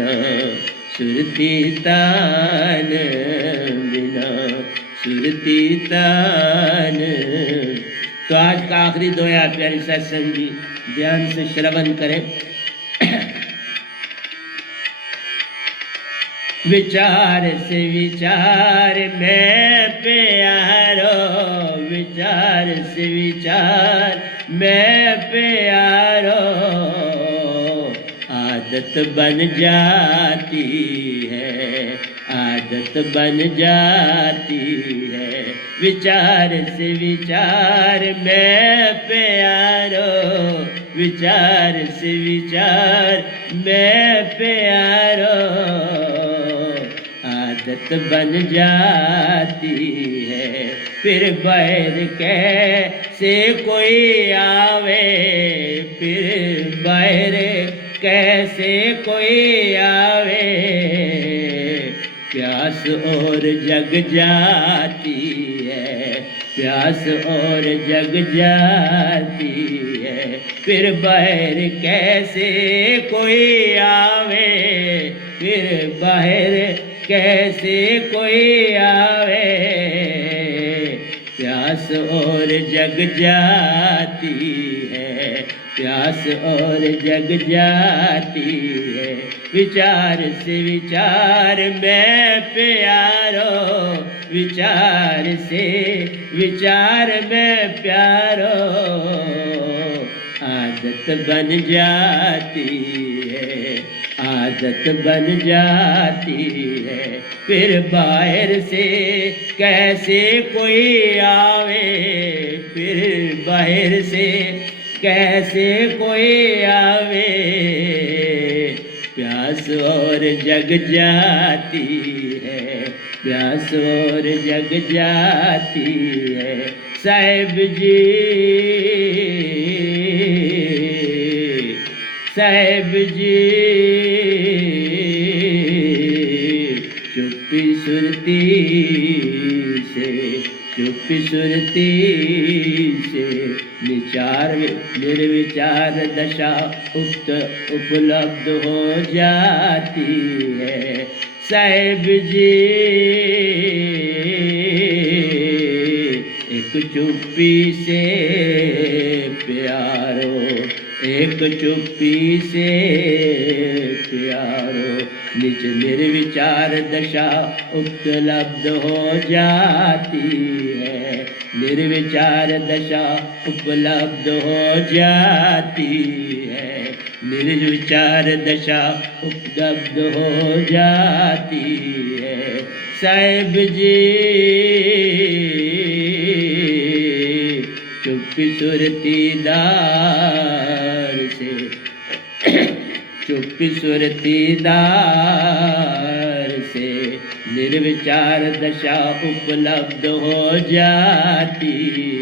बिना सुरती तान, बिना सुरती तान। तो आज का आखिरी दोया प्यारी सत्संग जी ध्यान से श्रवण करें। विचार से विचार में प्यारो, विचार से विचार में प्यारो, आदत बन जाती है, आदत बन जाती है। विचार से विचार में प्यारो, विचार से विचार में प्यारो, आदत बन जाती है। फिर बैर कैसे कोई आवे, फिर बैर कैसे कोई आवे, प्यास और जग जाती है, प्यास और जग जाती है। फिर बैर कैसे कोई आवे, फिर बैर कैसे कोई आवे, प्यास और जग जाती है, प्यास और जग जाती है। विचार से विचार में प्यारो, विचार से विचार में प्यारो, आदत बन जाती है, आदत बन जाती है। फिर बाहर से कैसे कोई आवे, फिर बाहर से कैसे कोई आवे, प्यास और जग जाती है, प्यास और जग जाती है। साहिब जी, साहिब जी, चुप्पी सुरती से, चुप्पी सुरती से, विचार निर्विचार दशा उक्त उपलब्ध हो जाती है। साहिब जी, एक चुप्पी से प्यारो, एक चुप्पी से प्यारो, निज निर्विचार दशा उपलब्ध हो जाती है, निर्विचार दशा उपलब्ध हो जाती है, निर्विचार दशा उपलब्ध हो जाती है। साहिब जी, चुप्पी सुरती दार से, चुप्पी सुरती दार से, निर्विचार दशा उपलब्ध हो जाती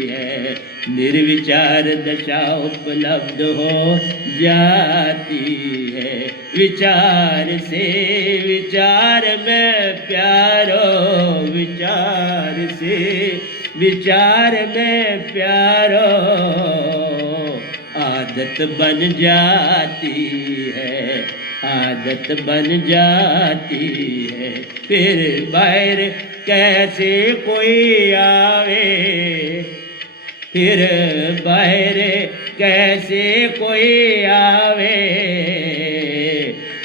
है, निर्विचार दशा उपलब्ध हो जाती है। विचार से विचार में प्यारो, विचार से विचार में प्यारो, आदत बन जाती है, आदत बन जाती है। फिर बाहर कैसे कोई आवे, फिर बाहर कैसे कोई आवे,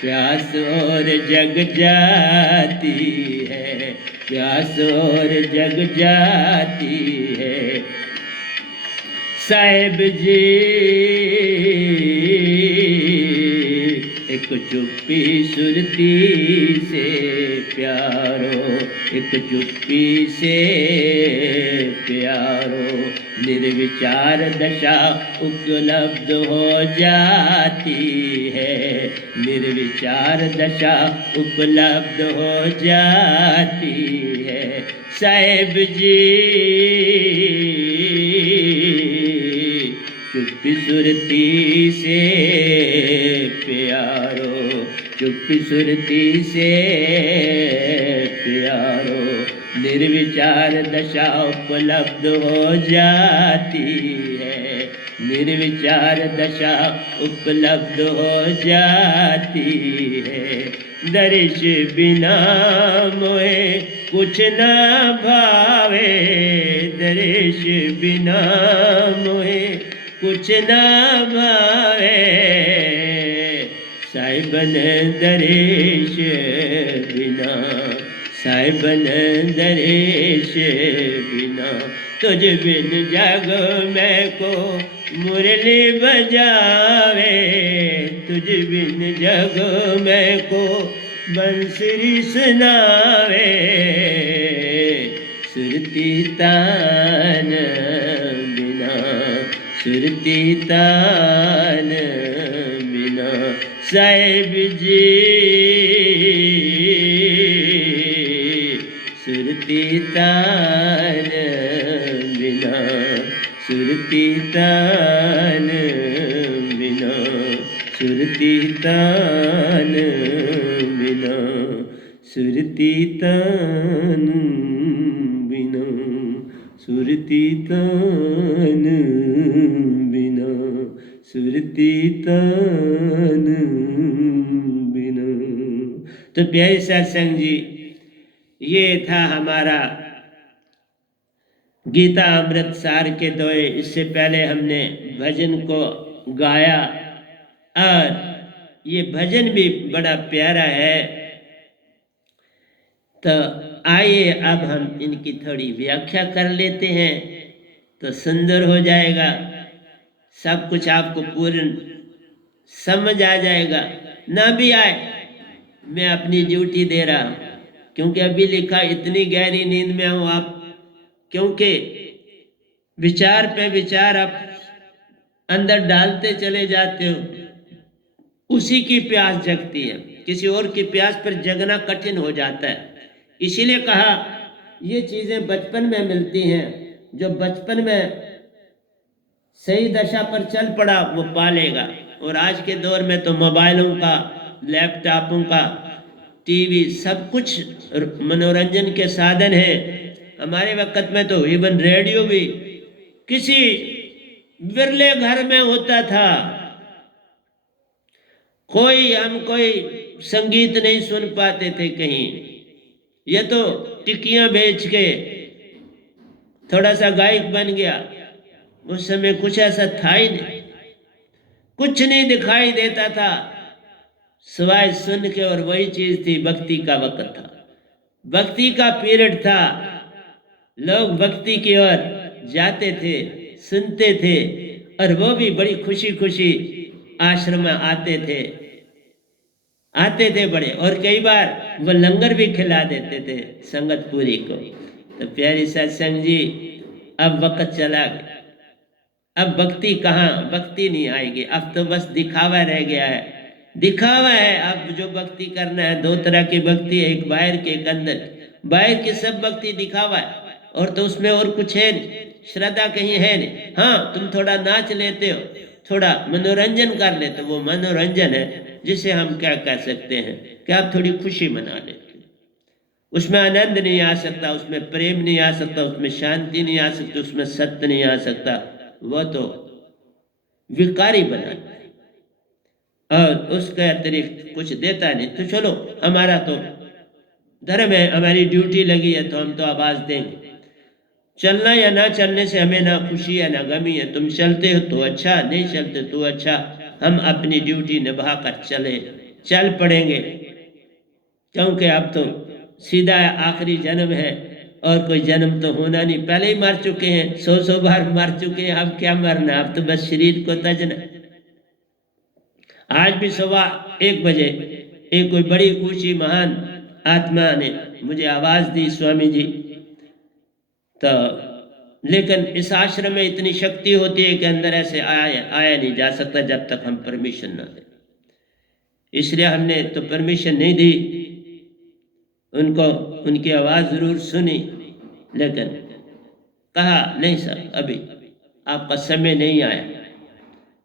प्यास और जग जाती है, प्यास और जग जाती है। साहिब जी, एक चुप्पी सुरती से प्यारो, एक चुप्पी से प्यारो, निर्विचार दशा उपलब्ध हो जाती है, निर्विचार दशा उपलब्ध हो जाती है। साहिब जी, चुप्पी सुरती से प्यारो, चुप्पी सुरती से प्यारो, निर्विचार दशा उपलब्ध हो जाती है, निर्विचार दशा उपलब्ध हो जाती है। दर्श बिना मोहे कुछ न भावे, दर्श बिना मोहे कुछ न भावे, साहिबन दर्श बिना, साहिबन दर्श बिना, तुझ बिन जग में को मुरली बजावे, तुझ बिन जग में को बंसुरी सुनावे, सुरती तान बिना, सुरती तान बिना, साहिब जी सुरती तान बिना, सुरती तान बिना, सुरती तान बिना, सुरती तान बिना, सुरती तान बिना, सुरती तान बिना। तो प्यारे सत्संग जी, ये था हमारा गीता अमृत सार के दोहे। इससे पहले हमने भजन को गाया और ये भजन भी बड़ा प्यारा है। तो आइए अब हम इनकी थोड़ी व्याख्या कर लेते हैं तो सुंदर हो जाएगा, सब कुछ आपको पूर्ण समझ आ जाएगा। ना भी आए मैं अपनी ड्यूटी दे रहा हूँ, क्योंकि अभी लिखा इतनी गहरी नींद में हूँ आप, क्योंकि विचार पे विचार आप अंदर डालते चले जाते हो, उसी की प्यास जगती है, किसी और की प्यास पर जगना कठिन हो जाता है। इसीलिए कहा ये चीज़ें बचपन में मिलती हैं, जो बचपन में सही दशा पर चल पड़ा वो पालेगा। और आज के दौर में तो मोबाइलों का, लैपटॉपों का, टीवी, सब कुछ मनोरंजन के साधन है। हमारे वक्त में तो इवन रेडियो भी किसी विरले घर में होता था। कोई संगीत नहीं सुन पाते थे कहीं, ये तो टिक्कियां बेच के थोड़ा सा गायक बन गया। उस समय कुछ ऐसा था ही नहीं, कुछ नहीं दिखाई देता था सिवाय सुन के, और वही चीज थी भक्ति का वक्त था, भक्ति का पीरियड था। लोग भक्ति की ओर जाते थे, सुनते थे, और वो भी बड़ी खुशी खुशी आश्रम में आते थे बड़े, और कई बार वो लंगर भी खिला देते थे संगत पूरी को। तो प्यारी सत्संग जी, अब वक्त चला गया, अब भक्ति कहाँ, भक्ति नहीं आएगी। अब तो बस दिखावा रह गया है, दिखावा है। अब जो भक्ति करना है, दो तरह की भक्ति है, एक बाहर की, एक अंदर। बाहर की सब भक्ति दिखावा है, और तो उसमें और कुछ है नहीं, श्रद्धा कहीं है नहीं। हाँ, तुम थोड़ा नाच लेते हो, थोड़ा मनोरंजन कर लेते हो, वो मनोरंजन है, जिसे हम क्या कह सकते हैं कि आप थोड़ी खुशी मना लेते हो। उसमें आनंद नहीं आ सकता, उसमें प्रेम नहीं आ सकता, उसमें शांति नहीं आ सकती, उसमें सत्य नहीं आ सकता, वो तो विकारी बना और उसके अतिरिक्त कुछ देता नहीं। तो चलो, हमारा तो धर्म है, हमारी ड्यूटी लगी है, तो हम तो आवाज देंगे। चलना या ना चलने से हमें ना खुशी है ना गमी है। तुम चलते हो तो अच्छा, नहीं चलते तो अच्छा। हम अपनी ड्यूटी निभा कर चल पड़ेंगे, क्योंकि अब तो सीधा आखिरी जन्म है, और कोई जन्म तो होना नहीं, पहले ही मर चुके हैं, 100 बार मर चुके हैं, अब क्या मरना, अब तो बस शरीर को तजना। आज भी 1:15 बजे एक कोई बड़ी ऊंची महान आत्मा ने मुझे आवाज दी, स्वामी जी। तो लेकिन इस आश्रम में इतनी शक्ति होती है कि अंदर ऐसे आया नहीं जा सकता जब तक हम परमिशन ना दें। इसलिए हमने तो परमिशन नहीं दी उनको, उनकी आवाज़ ज़रूर सुनी, लेकिन कहा नहीं सर, अभी आपका समय नहीं आया,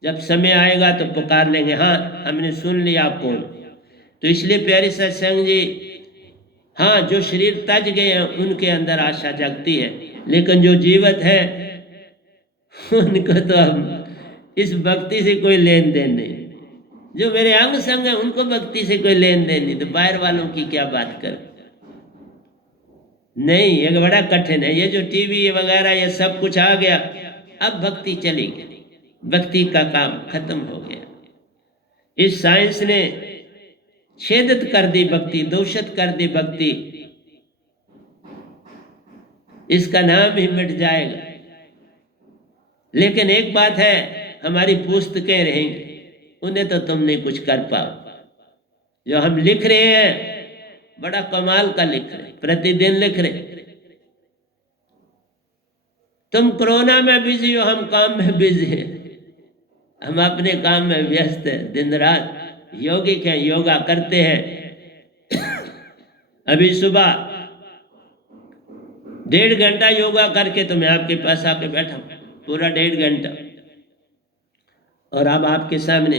जब समय आएगा तो पुकार लेंगे। हाँ, हमने सुन लिया आप कौन। तो इसलिए प्यारे सत्संग जी, हाँ, जो शरीर तज गए हैं उनके अंदर आशा जगती है, लेकिन जो जीवित है उनको तो हम इस भक्ति से कोई लेन देन नहीं। जो मेरे अंग संग है उनको भक्ति से कोई लेन देन नहीं, तो बाहर वालों की क्या बात कर। नहीं, ये बड़ा कठिन है। ये जो टीवी वगैरह ये सब कुछ आ गया, अब भक्ति चली गई, भक्ति का काम खत्म हो गया। इस साइंस ने छेदित कर दी भक्ति, दूषित कर दी भक्ति, इसका नाम ही मिट जाएगा। लेकिन एक बात है, हमारी पुस्तकें रहेंगी, उन्हें तो तुम नहीं कुछ कर पाओ। जो हम लिख रहे हैं बड़ा कमाल का लिख रहे, प्रतिदिन लिख रहे। तुम कोरोना में बिजी हो, हम काम में बिजी हैं। हम अपने काम में व्यस्त हैं, दिन रात योगिक हैं, योगा करते हैं। अभी सुबह 1.5 घंटा योगा करके तो मैं आपके पास आके बैठा हूं, पूरा 1.5 घंटा, और अब आपके सामने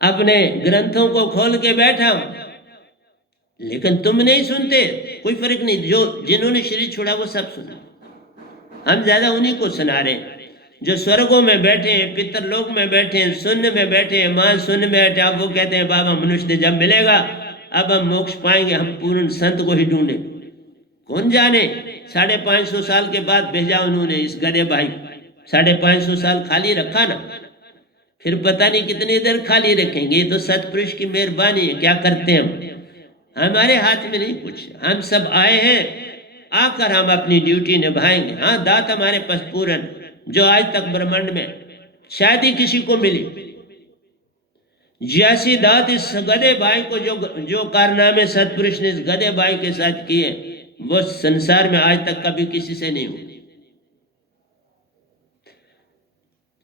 अपने ग्रंथों को खोल के बैठा हूं। लेकिन तुम नहीं सुनते, कोई फर्क नहीं, जो जिन्होंने शरीर छोड़ा वो सब सुना, हम ज्यादा उन्हीं को सुना रहे हैं। जो स्वर्गों में बैठे हैं, पितरलोक में बैठे हैं, शून्य में बैठे हैं, मां शून्य में बैठे, अब वो कहते हैं बाबा मनुष्य जब मिलेगा अब हम मोक्ष पाएंगे, हम पूर्ण संत को ही ढूंढे। कौन जाने, 550 साल के बाद भेजा उन्होंने इस गधे भाई, 550 साल खाली रखा ना, फिर पता नहीं कितनी देर खाली रखेंगे। ये तो सतपुरुष की मेहरबानी है, क्या करते हैं हम, हमारे हाथ में नहीं कुछ। हम सब आए हैं, आकर हम अपनी ड्यूटी निभाएंगे। हाँ, दात हमारे पास पूर्ण, जो आज तक ब्रह्मांड में शायद ही किसी को मिली, जैसी दात इस गधे भाई को, जो कारनामे सतपुरुष ने इस गधे भाई के साथ किए, वो संसार में आज तक कभी किसी से नहीं हुई।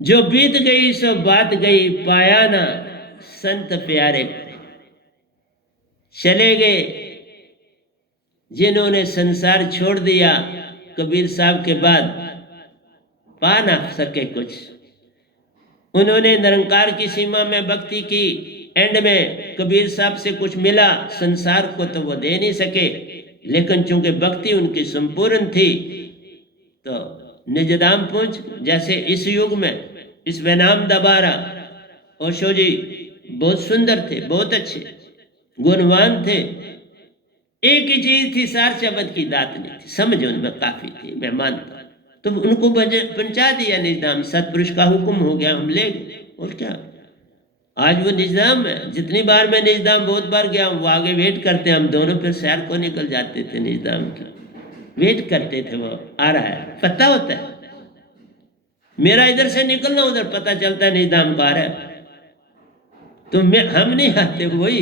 जो बीत गई सो बात गई, पाया ना संत प्यारे, चले गए जिन्होंने संसार छोड़ दिया कबीर साहब के बाद, पा ना सके कुछ। उन्होंने निरंकार की सीमा में भक्ति की, एंड में कबीर साहब से कुछ मिला, संसार को तो वो दे नहीं सके, लेकिन चूंकि भक्ति उनकी संपूर्ण थी तो निजधाम पहुंच। जैसे इस युग में इस वैनाम दबारा ओशो जी बहुत सुंदर थे, बहुत अच्छे गुणवान थे। एक ही चीज थी, सार शब्द की दात नहीं थी, समझ उनमें काफी थी, मैं मानता। तो उनको पहुंचा दिया निजधाम, सतपुरुष का हुक्म हो गया, हम ले गए, और क्या। आज वो निजधाम है। जितनी बार मैं निजधाम बहुत बार गया हूँ, वो आगे वेट करते हैं, हम दोनों फिर शहर को निकल जाते थे, निजधाम का वेट करते थे, वो आ रहा है, पता होता है मेरा इधर से निकलना, उधर पता चलता है निजधाम का आ रहा है। तो हम नहीं आते, वही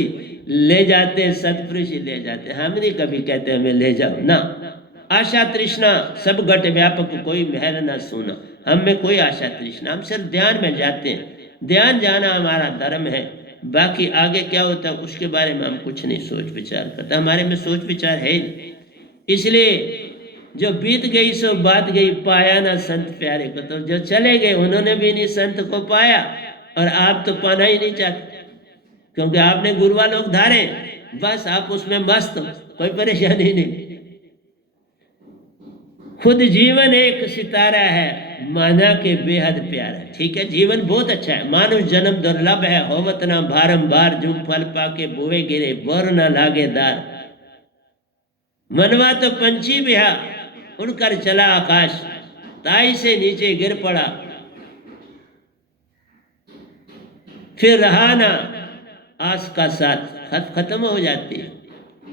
ले जाते हैं, सतपुरुष ही ले जाते हैं, हम नहीं कभी कहते हमें ले जाओ ना। आशा तृष्णा सब घट व्यापक, कोई महर ना सुना, हम में कोई आशा तृष्णा, हम सिर्फ ध्यान में जाते हैं। ध्यान जाना हमारा धर्म है, बाकी आगे क्या होता है उसके बारे में हम कुछ नहीं सोच विचार करते, हमारे में सोच विचार है ही नहीं। इसलिए जो बीत गई सो बात गई, पाया ना संत प्यारे को। तो जो चले गए उन्होंने भी नहीं संत को पाया, और आप तो पाना ही नहीं चाहते, क्योंकि आपने गुरुआ लोग धारे, बस आप उसमें मस्त हो, कोई परेशानी नहीं। खुद जीवन एक सितारा है, माना के बेहद प्यारा। ठीक है, जीवन बहुत अच्छा है, मानुष जन्म दुर्लभ है, होवत ना बारंबार, जो फल पाके बोए गिरे, बोर न लागे दार। मनवा तो पंछी बिहा, उड़कर चला आकाश, ताई से नीचे गिर पड़ा, फिर रहा ना आस का साथ। खत्म हो जाती है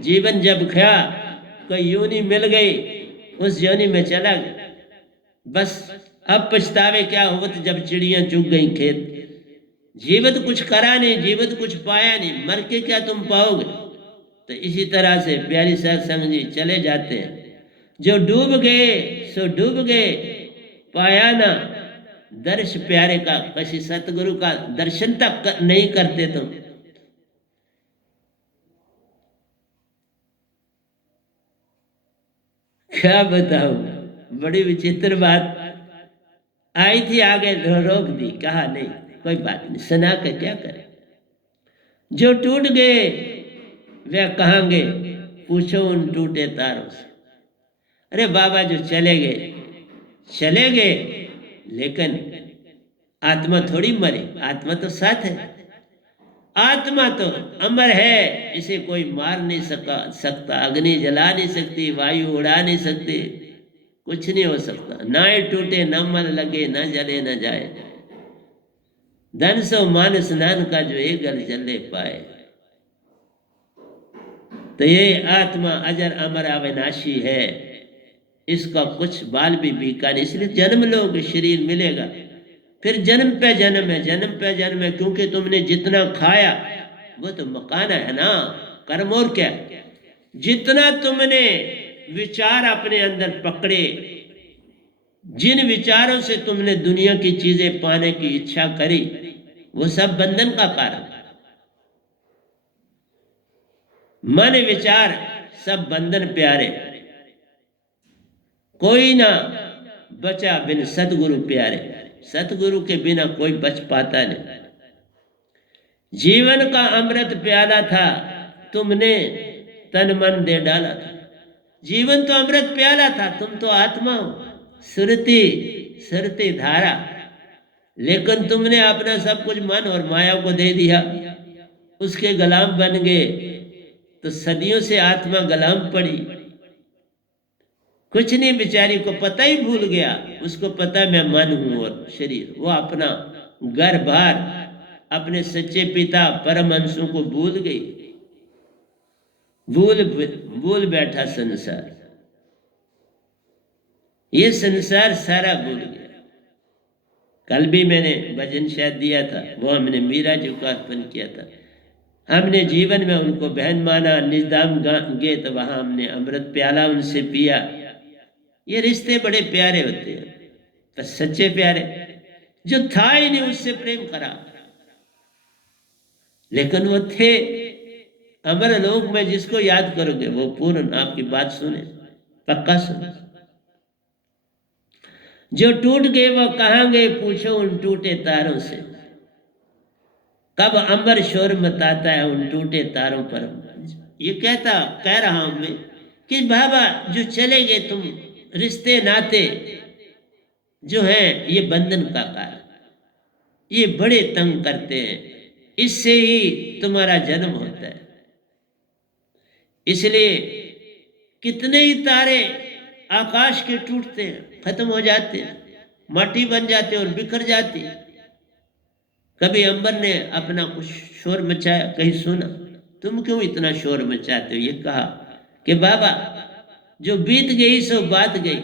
जीवन। जब खया कोई योनि मिल गई, उस योनि में चला गया, बस अब पछतावे क्या होवत, जब चिड़ियां चुग गई खेत। जीवित कुछ करा नहीं, जीवित कुछ पाया नहीं, मर के क्या तुम पाओगे। तो इसी तरह से प्यारी सत्संग जी चले जाते हैं। जो डूब गए सो डूब गए, पाया ना दर्श प्यारे का। किसी सतगुरु का दर्शन तक नहीं करते तुम। क्या बताऊं, बड़ी विचित्र बात आई थी, आगे रोक दी, कहा नहीं कोई बात नहीं, सुना के क्या करे। जो टूट गए वे कहांगे, पूछो उन टूटे तारों से। अरे बाबा जो चले गए, लेकिन आत्मा थोड़ी मरे, आत्मा तो साथ है। आत्मा तो अमर है, इसे कोई मार नहीं सकता, अग्नि जला नहीं सकती, वायु उड़ा नहीं सकती, कुछ नहीं हो सकता। ना ये टूटे, न मल लगे, न जले न जाए। धन सो मान स्नान का जो एक गल जले पाए। तो ये आत्मा अजर अमर अविनाशी है, इसका कुछ बाल भी बीका नहीं। इसलिए जन्म लोगे, शरीर मिलेगा, फिर जन्म पे जन्म है, जन्म पे जन्म है, क्योंकि तुमने जितना खाया वो तो मकान है ना, कर्म। और क्या, जितना तुमने विचार अपने अंदर पकड़े, जिन विचारों से तुमने दुनिया की चीजें पाने की इच्छा करी, वो सब बंधन का कारण। मन विचार सब बंधन प्यारे, कोई ना बचा बिन सतगुरु प्यारे। सतगुरु के बिना कोई बच पाता नहीं। जीवन का अमृत प्याला था, तुमने तन मन दे डाला था। जीवन तो अमृत प्याला था, तुम तो आत्मा हो, सुरती सुरती धारा, लेकिन तुमने अपना सब कुछ मन और माया को दे दिया, उसके गुलाम बन गए। तो सदियों से आत्मा गुलाम पड़ी, कुछ नहीं, बेचारी को पता ही भूल गया। उसको पता मैं मन हूं और शरीर, वो अपना घर बार, अपने सच्चे पिता परमहंसों को भूल गई, भूल बैठा संसार। ये संसार सारा भूल गया। कल भी मैंने भजन शायद दिया था, वो हमने मीरा जी को अर्पण किया था। हमने जीवन में उनको बहन माना, निजधाम गए तो वहां हमने अमृत प्याला उनसे पिया। ये रिश्ते बड़े प्यारे होते हैं, पर सच्चे प्यारे। जो था ही नहीं उससे प्रेम करा, लेकिन वो थे। अमर लोक में जिसको याद करोगे वो पूर्ण आपकी बात सुने, पक्का सुने। जो टूट गए वो कहां गए, पूछो उन टूटे तारों से। कब अंबर शोर मचाता है उन टूटे तारों पर। ये कह रहा हूं मैं कि बाबा जो चले गए, तुम रिश्ते नाते जो हैं ये बंधन का कारण, ये बड़े तंग करते हैं, इससे ही तुम्हारा जन्म होता है। इसलिए कितने ही तारे आकाश के टूटते हैं, खत्म हो जाते हैं, माटी बन जाते हैं और बिखर जाती है। कभी अंबर ने अपना कुछ शोर मचाया, कहीं सुना, तुम क्यों इतना शोर मचाते हो? ये कहा कि बाबा जो बीत गई सो बात गई,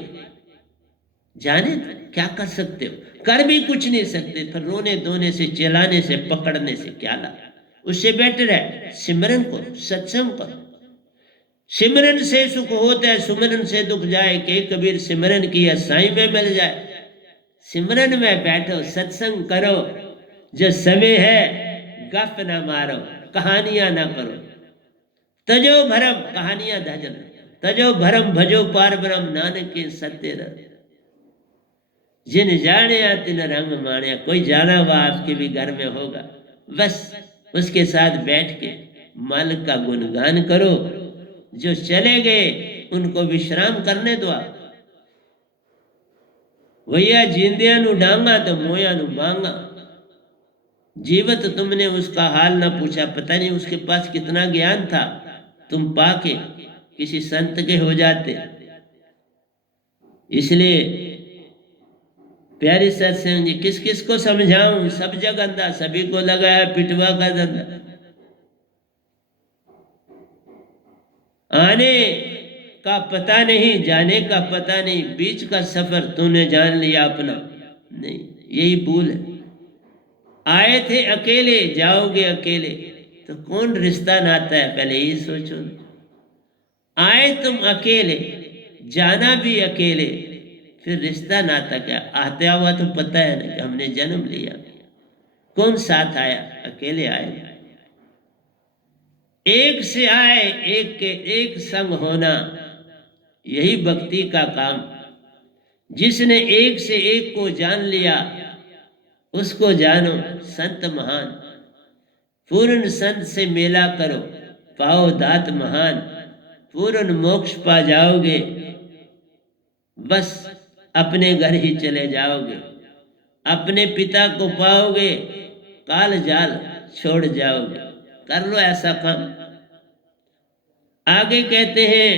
जाने क्या कर सकते हो, कर भी कुछ नहीं सकते, फिर रोने धोने से, चिल्लाने से, पकड़ने से क्या लाभ? उससे बेटर है सिमरन करो, सत्संग करो। सिमरन से सुख होता है, सुमरन से दुख जाए, के कबीर सिमरन किया साईं में मिल जाए। सिमरन में बैठो, सत्संग करो, जो समय है गप ना मारो, कहानियां ना करो। तजो भरम, कहानियां धजन, तजो भरम भजो पार ब्रह्म, नानक के सत्य रह। जिन जाने तिन रंग माने, कोई जाना हुआ आपके भी घर में होगा, बस उसके साथ बैठ के मालिक का गुणगान करो। जो चले गए उनको विश्राम करने दो। आप भैया जिंदिया नु डांगा तो मोया नु मांगा। जीवत तुमने उसका हाल ना पूछा, पता नहीं उसके पास कितना ज्ञान था, तुम पाके किसी संत के हो जाते। इसलिए प्यारी सत्संग जी, किस किस को समझाऊं, सब जगह अंधा, सभी को लगा है पिटवा का धंधा। आने का पता नहीं, जाने का पता नहीं, बीच का सफर तूने जान लिया अपना नहीं, यही भूल है। आए थे अकेले, जाओगे अकेले, तो कौन रिश्ता नाता है, पहले यही सोचो। आए तुम अकेले, जाना भी अकेले, फिर रिश्ता नाता क्या? आते हुआ तो पता है ना कि हमने जन्म लिया, कौन साथ आया? अकेले आए। एक से आए, एक के एक संग होना, यही भक्ति का काम। जिसने एक से एक को जान लिया, उसको जानो संत महान। पूर्ण संत से मेला करो, पाओ दात महान। पूर्ण मोक्ष पा जाओगे, बस अपने घर ही चले जाओगे। अपने पिता को पाओगे, काल जाल छोड़ जाओगे। कर लो ऐसा काम। आगे कहते हैं,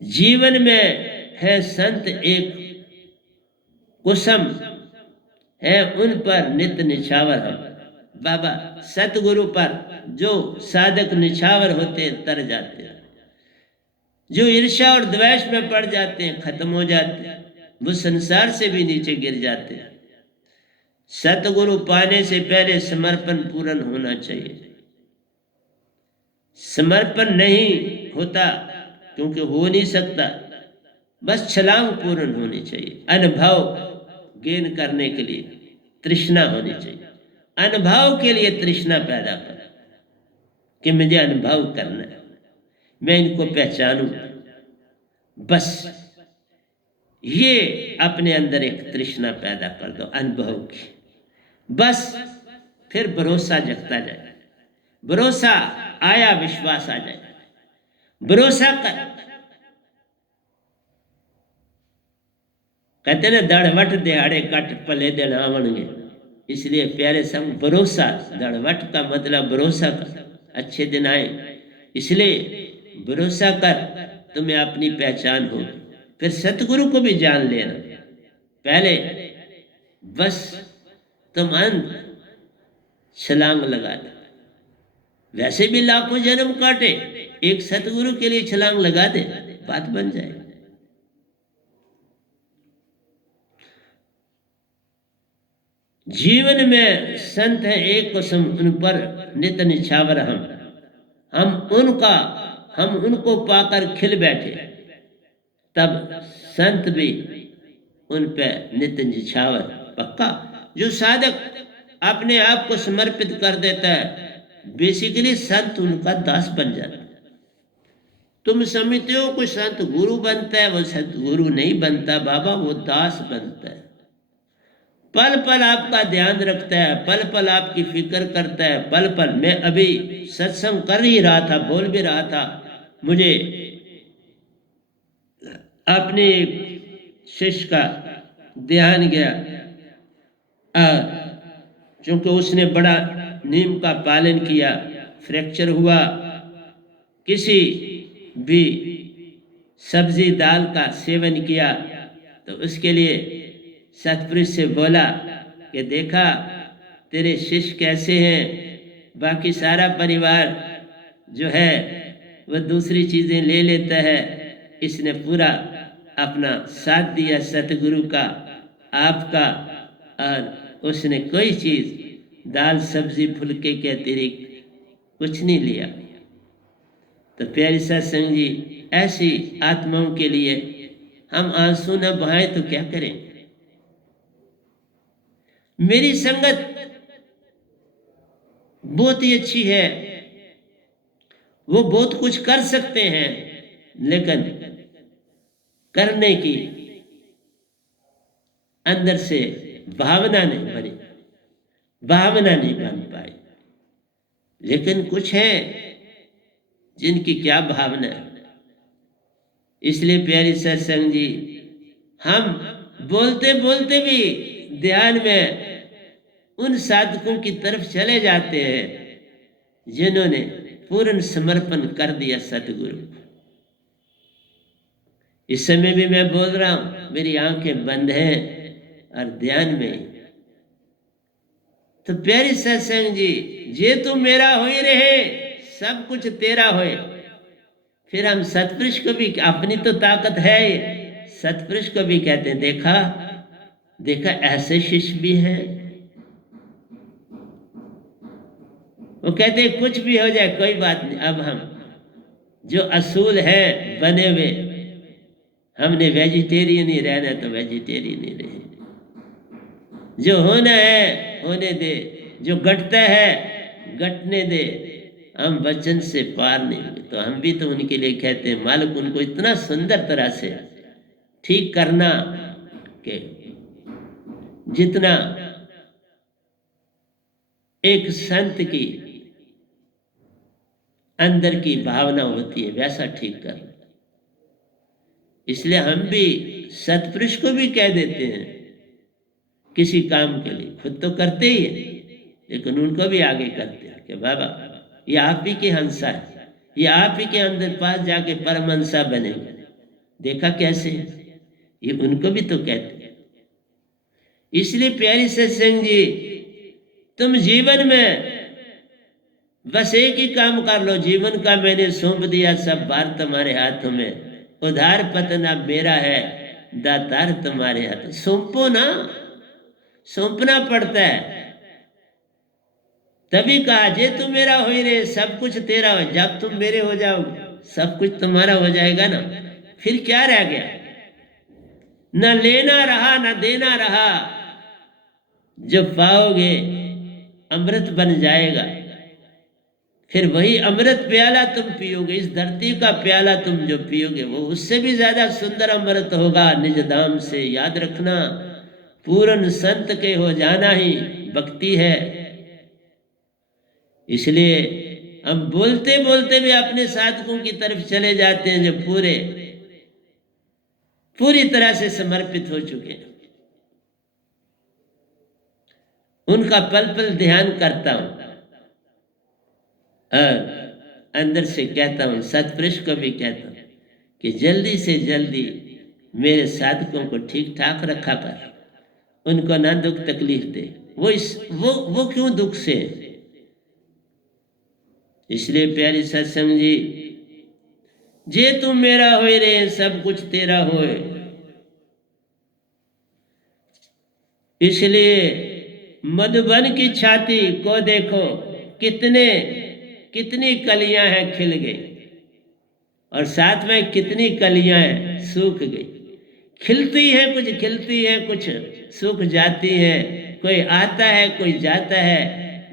जीवन में है संत एक कुसुम, है उन पर नित निछावर हम। बाबा सतगुरु पर जो साधक निछावर होते हैं तर जाते हैं, जो ईर्ष्या और द्वेष में पड़ जाते हैं खत्म हो जाते हैं, वो संसार से भी नीचे गिर जाते हैं। सतगुरु पाने से पहले समर्पण पूर्ण होना चाहिए। समर्पण नहीं होता क्योंकि हो नहीं सकता, बस छलांग पूर्ण होनी चाहिए। अनुभव गेन करने के लिए तृष्णा होनी चाहिए। अनुभव के लिए तृष्णा पैदा कर कि मुझे अनुभव करना है, मैं इनको पहचानूं। बस ये अपने अंदर एक तृष्णा पैदा कर दो अनुभव की। बस फिर भरोसा जगता जाए। भरोसा आया, विश्वास आ जाए। भरोसा कर, कहते ना दड़वट दिहाड़े कट पले दिन आवणगे। इसलिए प्यारे संग भरोसा, दड़वट का मतलब भरोसा कर, अच्छे दिन आए। इसलिए भरोसा कर, तुम्हें अपनी पहचान होगी। फिर सतगुरु को भी जान लेना। पहले बस तुम अंत छलांग लगा दे। वैसे भी लाखों जन्म काटे, एक सतगुरु के लिए छलांग लगा दे, बात बन जाए। जीवन में संत है एक कुसुम, उन पर नित निछावर हम उनको पाकर खिल बैठे। तब संत भी उन पे नित निछावर। पक्का जो साधक अपने आप को समर्पित कर देता है, बेसिकली संत उनका दास बन जाता है। तुम समझते हो कोई संत गुरु बनता है, वो संत गुरु नहीं बनता बाबा, वो दास बनता है। पल पल आपका ध्यान रखता है, पल पल आपकी फिक्र करता है, पल पल। मैं अभी सत्संग कर ही रहा था, बोल भी रहा था, मुझे अपने शिष्य का ध्यान गया। क्योंकि उसने बड़ा नियम का पालन किया, फ्रैक्चर हुआ, किसी भी सब्जी दाल का सेवन किया, तो उसके लिए सतपुरुष से बोला कि देखा तेरे शिष्य कैसे हैं, बाकी सारा परिवार जो है वह दूसरी चीज़ें ले लेता है, इसने पूरा अपना साथ दिया सतगुरु का, आपका, और उसने कोई चीज़ दाल सब्जी फुलके के अतिरिक्त कुछ नहीं लिया। तो प्यारी सत्संग जी, ऐसी आत्माओं के लिए हम आंसू न बहाएं तो क्या करें। मेरी संगत बहुत ही अच्छी है, वो बहुत कुछ कर सकते हैं, लेकिन करने की अंदर से भावना नहीं बनी, भावना नहीं बन पाई। लेकिन कुछ है जिनकी क्या भावना है। इसलिए प्यारी सत्संग जी, हम बोलते बोलते भी ध्यान में उन साधकों की तरफ चले जाते हैं जिन्होंने पूर्ण समर्पण कर दिया सतगुरु। इस समय भी मैं बोल रहा हूं, मेरी आंखें बंद हैं और ध्यान में। तो प्यारी सत्संग जी, जे तू मेरा हो ही रहे, सब कुछ तेरा होए। फिर हम सतपुरुष को भी, अपनी तो ताकत है, सतपुरुष को भी कहते हैं, देखा देखा ऐसे शिष्य भी हैं। वो कहते हैं कुछ भी हो जाए कोई बात नहीं, अब हम जो असूल है बने हुए, हमने वेजिटेरियन ही रहना है तो वेजिटेरियन ही रहे, जो होना है होने दे, जो घटता है घटने दे, हम वचन से पार नहीं हुए। तो हम भी तो उनके लिए कहते हैं, मालिक उनको इतना सुंदर तरह से ठीक करना कि जितना एक संत की अंदर की भावना होती है वैसा ठीक कर। इसलिए हम भी सत्पुरुष को भी कह देते हैं किसी काम के लिए, खुद तो करते ही है लेकिन उनको भी आगे करते हैं कि बाबा ये आप ही के हंसा है, ये आप ही के अंदर पास जाके परमहंसा बनेगा। देखा कैसे, ये उनको भी तो कहते हैं। इसलिए प्यारी सत्संग जी, तुम जीवन में बस एक ही काम कर लो, जीवन का मैंने सौंप दिया सब भार तुम्हारे हाथों में, उधार पतना मेरा है दातार तुम्हारे हाथ। सौंपो ना, सौंपना पड़ता है। तभी कहा जे तुम मेरा हो ही रहे सब कुछ तेरा हो। जब तुम मेरे हो जाओगे सब कुछ तुम्हारा हो जाएगा ना, फिर क्या रह गया, न लेना रहा न देना रहा। जो पाओगे अमृत बन जाएगा, फिर वही अमृत प्याला तुम पियोगे, इस धरती का प्याला तुम जो पियोगे वो उससे भी ज्यादा सुंदर अमृत होगा निज धाम से। याद रखना, पूर्ण संत के हो जाना ही भक्ति है। इसलिए हम बोलते बोलते भी अपने साधकों की तरफ चले जाते हैं जो पूरी तरह से समर्पित हो चुके हैं। उनका पल पल ध्यान करता हूं और अंदर से कहता हूं, सत्पुरुष को भी कहता हूं कि जल्दी से जल्दी मेरे साधकों को ठीक ठाक रखा कर, उनको ना दुख तकलीफ दे। वो क्यों दुख से। इसलिए प्यारी सत्संग जी, जे तुम मेरा होए रे सब कुछ तेरा होए। इसलिए मधुबन की छाती को देखो, कितनी कलियां हैं खिल गई, और साथ में कितनी कलियां हैं सूख गई। खिलती है कुछ, खिलती है कुछ सूख जाती है, कोई आता है कोई जाता है।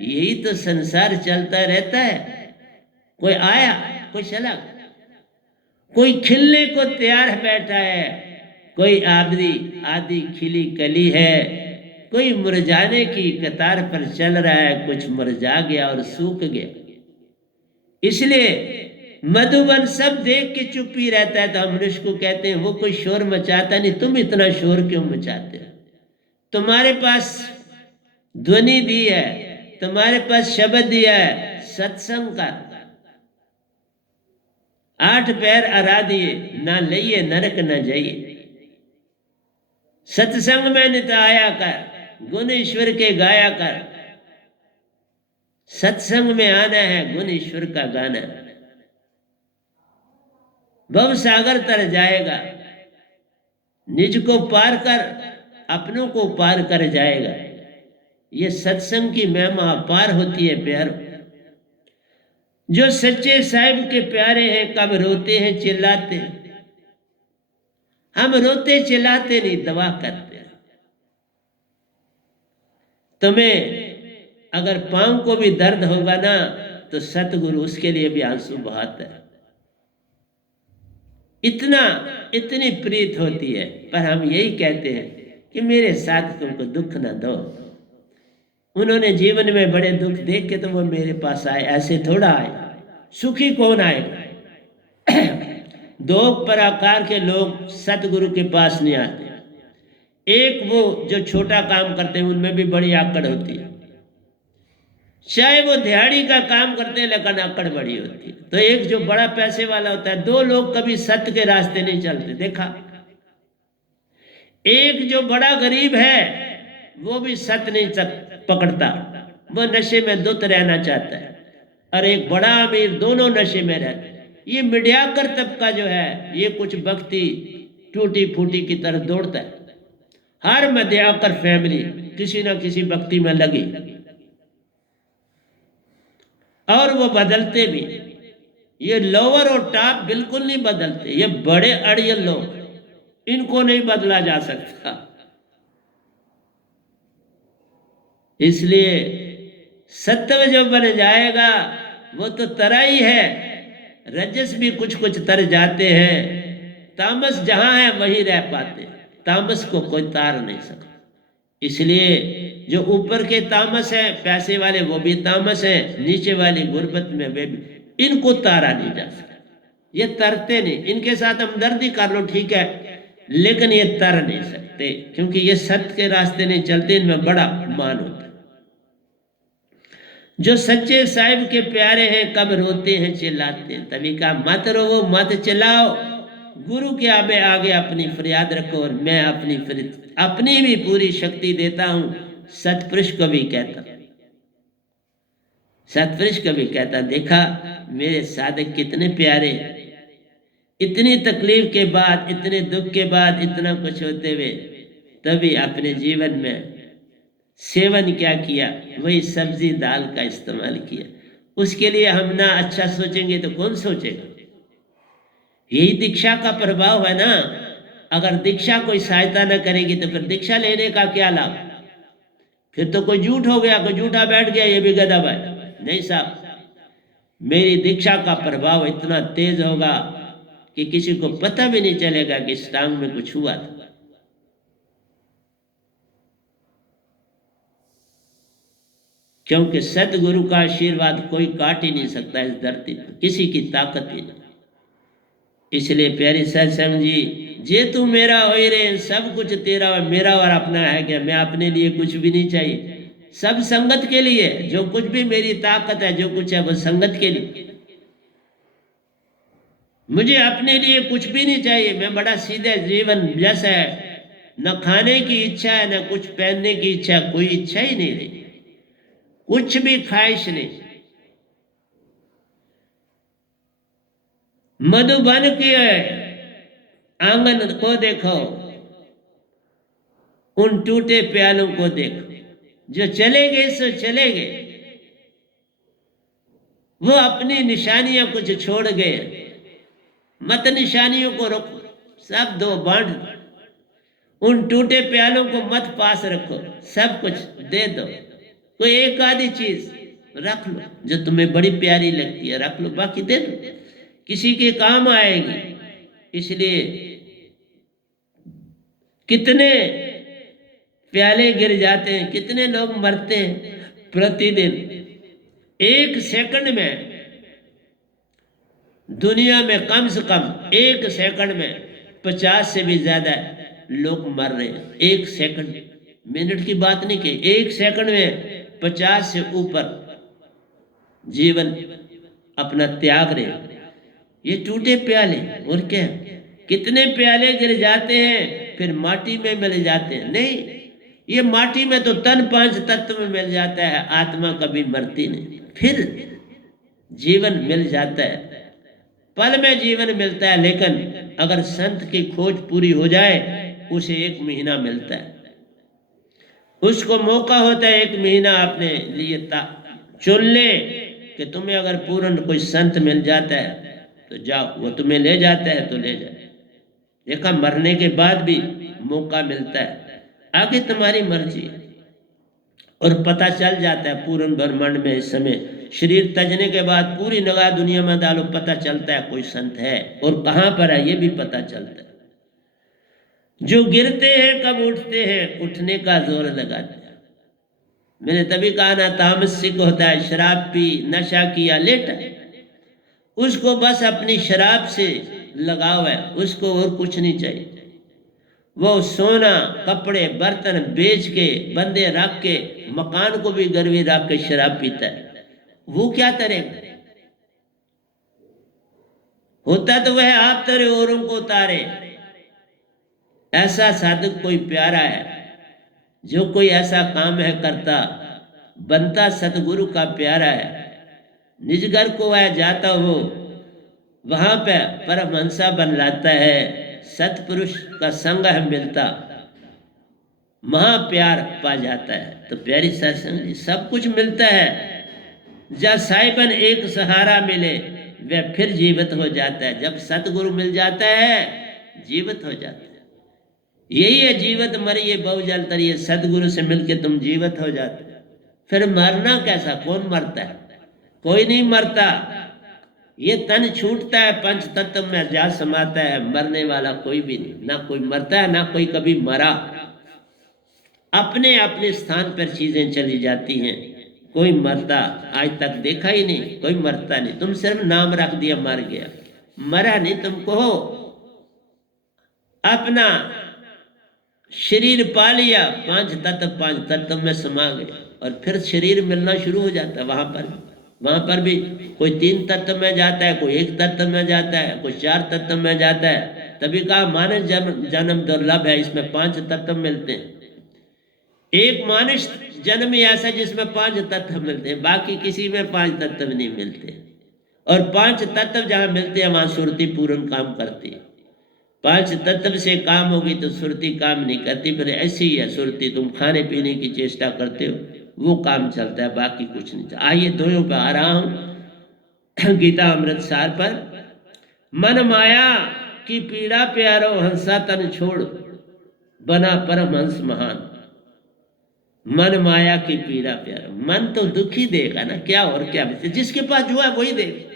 यही तो संसार चलता रहता है। कोई आया कोई चला, कोई खिलने को तैयार बैठा है, कोई आधी खिली कली है, कोई मुरझाने की कतार पर चल रहा है, कुछ मुरझा गया और सूख गया। इसलिए मधुबन सब देख के चुप ही रहता है। तो हम उसको कहते हैं वो कोई शोर मचाता नहीं, तुम इतना शोर क्यों मचाते हो। तुम्हारे पास ध्वनि दी है, तुम्हारे पास शब्द दिया है सत्संग का, 8 पैर अरा दिए, ना लइए नरक न जाइए। सत्संग में नित आया कर, गुण ईश्वर के गाया कर। सत्संग में आना है, गुण ईश्वर का गाना। भव सागर तर जाएगा, निज को पार कर अपनों को पार कर जाएगा। ये सत्संग की महिमा अपार होती है प्यारो। जो सच्चे साहिब के प्यारे हैं कब रोते हैं चिल्लाते हैं। हम रोते चिल्लाते नहीं, दवा करते हैं। तुम्हें अगर पांव को भी दर्द होगा ना तो सतगुरु उसके लिए भी आंसू बहाता है। इतनी प्रीत होती है। पर हम यही कहते हैं कि मेरे साधकों को दुख ना दो। उन्होंने जीवन में बड़े दुख देख के तो वो मेरे पास आए, ऐसे थोड़ा आए। सुखी कौन आएगा। 2 प्रकार के लोग सतगुरु के पास नहीं आते। एक वो जो छोटा काम करते हैं, उनमें भी बड़ी आकड़ होती है, चाहे वो दिहाड़ी का काम करते हैं लेकिन आकड़ बड़ी होती है। तो एक जो बड़ा पैसे वाला होता है, 2 लोग कभी सत्य के रास्ते नहीं चलते, देखा। एक जो बड़ा गरीब है वो भी सत्य नहीं पकड़ता, वो नशे में धुत रहना चाहता है। और एक बड़ा अमीर, दोनों नशे में रहते हैं। ये मीडियाकर तबका जो है, ये कुछ भक्ति टूटी फूटी की तरफ दौड़ता है। हर मध्याकर फैमिली किसी ना किसी भक्ति में लगी, और वो बदलते भी। ये लोअर और टॉप बिल्कुल नहीं बदलते। ये बड़े अड़ियल लोग, इनको नहीं बदला जा सकता। इसलिए सत्व जो बन जाएगा वो तो तरा ही है। रजस भी कुछ कुछ तर जाते हैं, तामस जहां है वहीं रह पाते। तामस को कोई तार नहीं सकता। इसलिए जो ऊपर के तामस है पैसे वाले, वो भी तामस है, नीचे वाली गुर्बत में वे भी, इनको तारा नहीं जा सकता। ये तरते नहीं। इनके साथ हमदर्दी कर लो, ठीक है, लेकिन ये तर नहीं सकते, क्योंकि ये सत्य के रास्ते नहीं चलते, इनमें बड़ा मान होता है। जो सच्चे साहिब के प्यारे हैं कब रोते हैं चिल्लाते हैं, तभी कहा मत रोवो मत चिल्लाओ, गुरु के आगे आगे अपनी फरियाद रखो, और मैं अपनी भी पूरी शक्ति देता हूं। सतपुरुष को भी कहता, सतपुरुष को भी कहता, देखा मेरे साधक कितने प्यारे, इतनी तकलीफ के बाद, इतने दुख के बाद, इतना कुछ होते हुए तभी अपने जीवन में सेवन क्या किया, वही सब्जी दाल का इस्तेमाल किया। उसके लिए हम ना अच्छा सोचेंगे तो कौन सोचेगा? यही दीक्षा का प्रभाव है ना। अगर दीक्षा कोई सहायता न करेगी तो फिर दीक्षा लेने का क्या लाभ? फिर तो कोई झूठ हो गया, कोई झूठा बैठ गया, ये भी गदब है। नहीं साहब, मेरी दीक्षा का प्रभाव इतना तेज होगा कि किसी को पता भी नहीं चलेगा कि इस टांग में कुछ हुआ था। क्योंकि सतगुरु का आशीर्वाद कोई काट ही नहीं सकता इस धरती पर, किसी की ताकत ही नहीं। इसलिए प्यारी सत्संग जी, जे तू मेरा हो रे, सब कुछ तेरा और मेरा और अपना है क्या? मैं अपने लिए कुछ भी नहीं चाहिए, सब संगत के लिए। जो कुछ भी मेरी ताकत है, जो कुछ है, वो संगत के लिए। मुझे अपने लिए कुछ भी नहीं चाहिए। मैं बड़ा सीधे जीवन जैसा है, न खाने की इच्छा है, न कुछ पहनने की इच्छा, कोई इच्छा ही नहीं रही, कुछ भी ख्वाहिश नहीं। मधुबन के आंगन को देखो, उन टूटे प्यालों को देखो, जो चले गए सो चले गए, वो अपनी निशानियां कुछ छोड़ गए। मत निशानियों को रखो, सब दो बांट। उन टूटे प्यालों को मत पास रखो, सब कुछ दे दो। कोई एक आधी चीज रख लो जो तुम्हें बड़ी प्यारी लगती है, रख लो, बाकी दे दो, किसी के काम आएगी। इसलिए कितने प्याले गिर जाते हैं, कितने लोग मरते हैं प्रतिदिन। एक सेकंड में दुनिया में कम से कम एक सेकंड में 50 से भी ज्यादा लोग मर रहे हैं। एक सेकंड, मिनट की बात नहीं की, एक सेकंड में 50 से ऊपर जीवन अपना त्याग रहे। ये टूटे प्याले, और क्या? कितने प्याले गिर जाते हैं, फिर माटी में मिल जाते हैं। नहीं, ये माटी में तो तन 5 तत्व में मिल जाता है, आत्मा कभी मरती नहीं। फिर जीवन मिल जाता है, पल में जीवन मिलता है। लेकिन अगर संत की खोज पूरी हो जाए, उसे 1 महीना मिलता है। उसको मौका होता है 1 महीना अपने लिए चुन ले कि तुम्हें अगर पूर्ण कोई संत मिल जाता है तो जाओ, वो तुम्हें ले जाता है तो ले जाए। देखा, मरने के बाद भी मौका मिलता है, आगे तुम्हारी मर्जी। और पता चल जाता है पूर्ण ब्रह्मांड में इस समय शरीर तजने के बाद पूरी निगाह दुनिया में डालो, पता चलता है कोई संत है और कहाँ पर है, ये भी पता चलता है। जो गिरते हैं कब उठते हैं, उठने का जोर लगाते हैं। मैंने तभी कहा ना, तामसिक होता है, शराब पी, नशा किया, लेटा, उसको बस अपनी शराब से लगाव है, उसको और कुछ नहीं चाहिए। वो सोना, कपड़े, बर्तन बेच के, बंदे रख के, मकान को भी गिरवी रख के शराब पीता है। वो क्या करेगा? होता तो वह आप तरे औरों को उतारे। ऐसा साधक कोई प्यारा है जो कोई ऐसा काम है करता, बनता सतगुरु का प्यारा है। निज घर को वह जाता हो, वहां पे परमहंसा बन लाता है। सतपुरुष का संग है मिलता, महा प्यार पा जाता है। तो प्यारी सत्संग, सब कुछ मिलता है। जब साहिबन एक सहारा मिले, वह फिर जीवित हो जाता है। जब सतगुरु मिल जाता है, जीवित हो जाता है। यही है जीवित मरिए बहुजल तरिए, सतगुरु से मिलके तुम जीवित हो जाते। फिर मरना कैसा? कौन मरता है? कोई नहीं मरता। ये तन छूटता है, पंच तत्व में जा समाता है, मरने वाला कोई भी नहीं। ना कोई मरता है, ना कोई कभी मरा। अपने अपने स्थान पर चीजें चली जाती हैं। कोई मरता आज तक देखा ही नहीं, कोई मरता नहीं। तुम सिर्फ नाम रख दिया मर गया, मरा नहीं तुमको। अपना शरीर पा लिया, पांच तत्व में समा गए, और फिर शरीर मिलना शुरू हो जाता है। वहां पर भी कोई 3 तत्व में जाता है, कोई 1 तत्व में जाता है, कोई 4 तत्व में जाता है। तभी कहा मानव जन्म दुर्लभ है, इसमें 5 तत्व मिलते हैं। एक मानुष जन्म ही ऐसा जिसमें 5 तत्व मिलते हैं, बाकी किसी में 5 तत्व नहीं मिलते। और 5 तत्व जहां मिलते हैं वहां सुरती पूर्ण काम करती है। 5 तत्व से काम होगी तो सुरती काम नहीं करती। फिर ऐसी ही है सुरती, तुम खाने पीने की चेष्टा करते हो, वो काम चलता है, बाकी कुछ नहीं चलता। आइए दोनों पे आ रहा हूं गीता अमृत सार पर। मन माया की पीड़ा प्यारो, हंसा तन छोड़ बना परमहंस महान। मन माया की पीड़ा प्यारो, मन तो दुखी देगा ना, क्या और क्या, जिसके पास जो है वही देगा।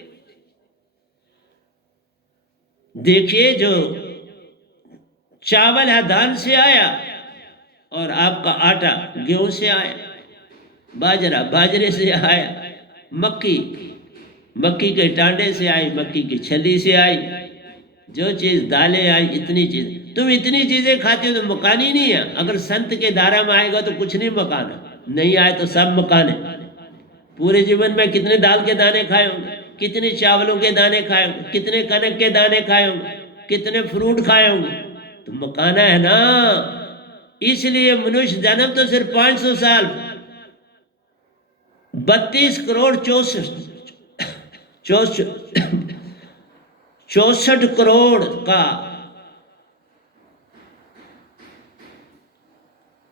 देखिए जो चावल है धान से आया, और आपका आटा गेहूं से आया, बाजरा बाजरे से आया, मक्की के टांडे से आई, मक्की की छली से आई, जो चीज दालें आई, इतनी चीज तुम इतनी चीजें खाते हो तो मकान ही नहीं है। अगर संत के धारा में आएगा तो कुछ नहीं मकाना, नहीं आए तो सब मकान है। पूरे जीवन में कितने दाल के दाने खाए होंगे, कितने चावलों के दाने खाए होंगे, कितने कनक के दाने खाए होंगे, कितने फ्रूट खाए होंगे, तो मकाना है ना। इसलिए मनुष्य जन्म तो सिर्फ 500 साल, 32 करोड़ 64 करोड़ का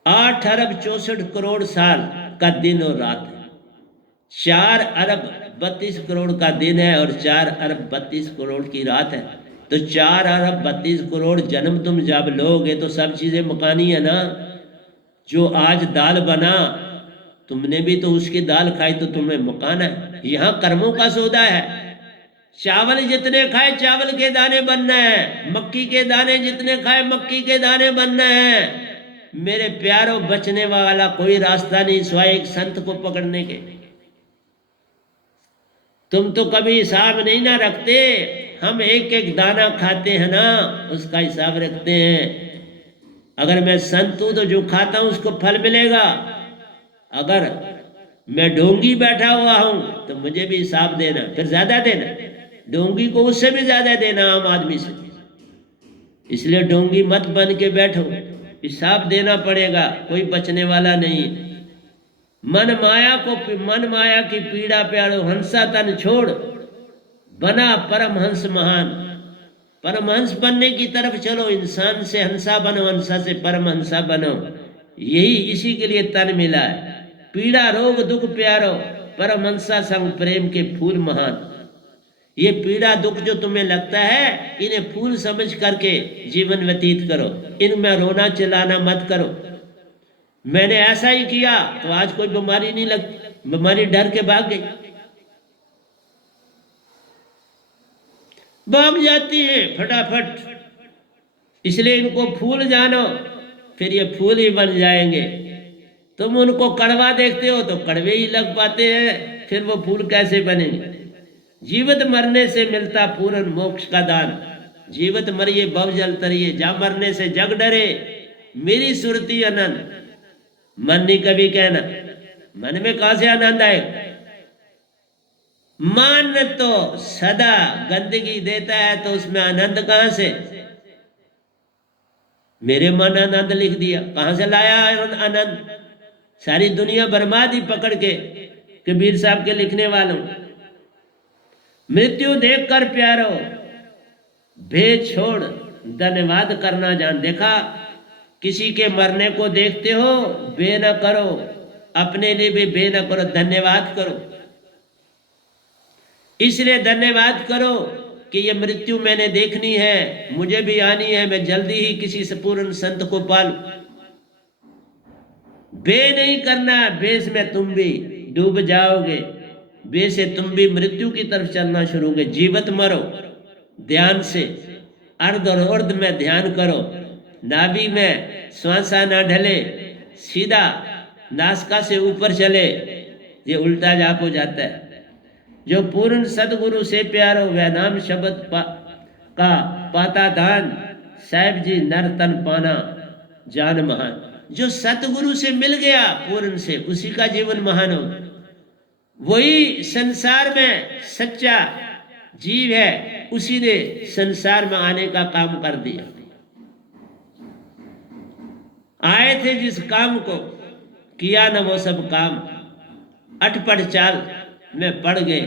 8 अरब 64 करोड़ साल का दिन और रात है। 4 अरब 32 करोड़ का दिन है और 4 अरब 32 करोड़ की रात है। तो 4 अरब 32 करोड़ जन्म तुम जब लोगे तो सब चीजें मकानी है ना। जो आज दाल बना, तुमने भी तो उसकी दाल खाई तो तुम्हें मकाना है। यहाँ कर्मों का सौदा है। चावल जितने खाए चावल के दाने बनना है, मक्की के दाने जितने खाए मक्की के दाने बनना है। मेरे प्यारों, बचने वाला कोई रास्ता नहीं सिवाय एक संत को पकड़ने के। तुम तो कभी हिसाब नहीं ना रखते। हम एक एक दाना खाते हैं ना, उसका हिसाब रखते हैं। अगर मैं संत हूं तो जो खाता हूं उसको फल मिलेगा। अगर मैं ढोंगी बैठा हुआ हूं तो मुझे भी हिसाब देना, फिर ज्यादा देना। ढोंगी को उससे भी ज्यादा देना आम आदमी से। इसलिए ढोंगी मत बन के बैठो, हिसाब देना पड़ेगा, कोई बचने वाला नहीं। मन माया की पीड़ा प्यारो, हंसा तन छोड़ बना परमहंस महान। परमहंस बनने की तरफ चलो, इंसान से हंसा बनो, हंसा से परमहंसा बनो। यही इसी के लिए तन मिला है। पीड़ा रोग दुख प्यारो, परमहंसा संग प्रेम के फूल महान। ये पीड़ा दुख जो तुम्हें लगता है, इन्हें फूल समझ करके जीवन व्यतीत करो। इनमें रोना चिल्लाना मत करो। मैंने ऐसा ही किया तो आज कोई बीमारी नहीं लगती, बीमारी डर के भाग गई, भाग जाती है फटाफट। इसलिए इनको फूल जानो, फिर ये फूल ही बन जाएंगे। तुम उनको कड़वा देखते हो तो कड़वे ही लग पाते हैं, फिर वो फूल कैसे बनेंगे। जीवित मरने से मिलता पूर्ण मोक्ष का दान। जीवित मरिए भव जल तरिए, जा मरने से जग डरे, मेरी सुरती आनंद। मन नहीं कभी कहना, मन में कहां से आनंद आए। मन तो सदा गंदगी देता है, तो उसमें आनंद कहां से। मेरे मन आनंद लिख दिया, कहां से लाया आनंद। सारी दुनिया बर्बाद ही पकड़ के, कबीर साहब के लिखने वालों। मृत्यु देख कर प्यारो भेद छोड़ धन्यवाद करना जान। देखा, किसी के मरने को देखते हो, बे न करो, अपने लिए भी बे न करो, धन्यवाद करो। इसलिए धन्यवाद करो कि ये मृत्यु मैंने देखनी है, मुझे भी आनी है, मैं जल्दी ही किसी से पूर्ण संत को पालूं। बे नहीं करना, बेस में तुम भी डूब जाओगे। बे से तुम भी मृत्यु की तरफ चलना शुरू होगे। जीवत मरो ध्यान से, अर्ध और अर्ध में ध्यान करो। नाभि में श्वासा ना ढले, सीधा नासिका से ऊपर चले, ये उल्टा जाप हो जाता है। जो पूर्ण सदगुरु से प्यारो, वह नाम शब्द का पाता दान। साहिब जी, नर तन पाना जान महान। जो सतगुरु से मिल गया पूर्ण से, उसी का जीवन महान हो। वही संसार में सच्चा जीव है, उसी ने संसार में आने का काम कर दिया। आए थे जिस काम को, किया न वो सब काम, अटपट चाल में पड़ गए,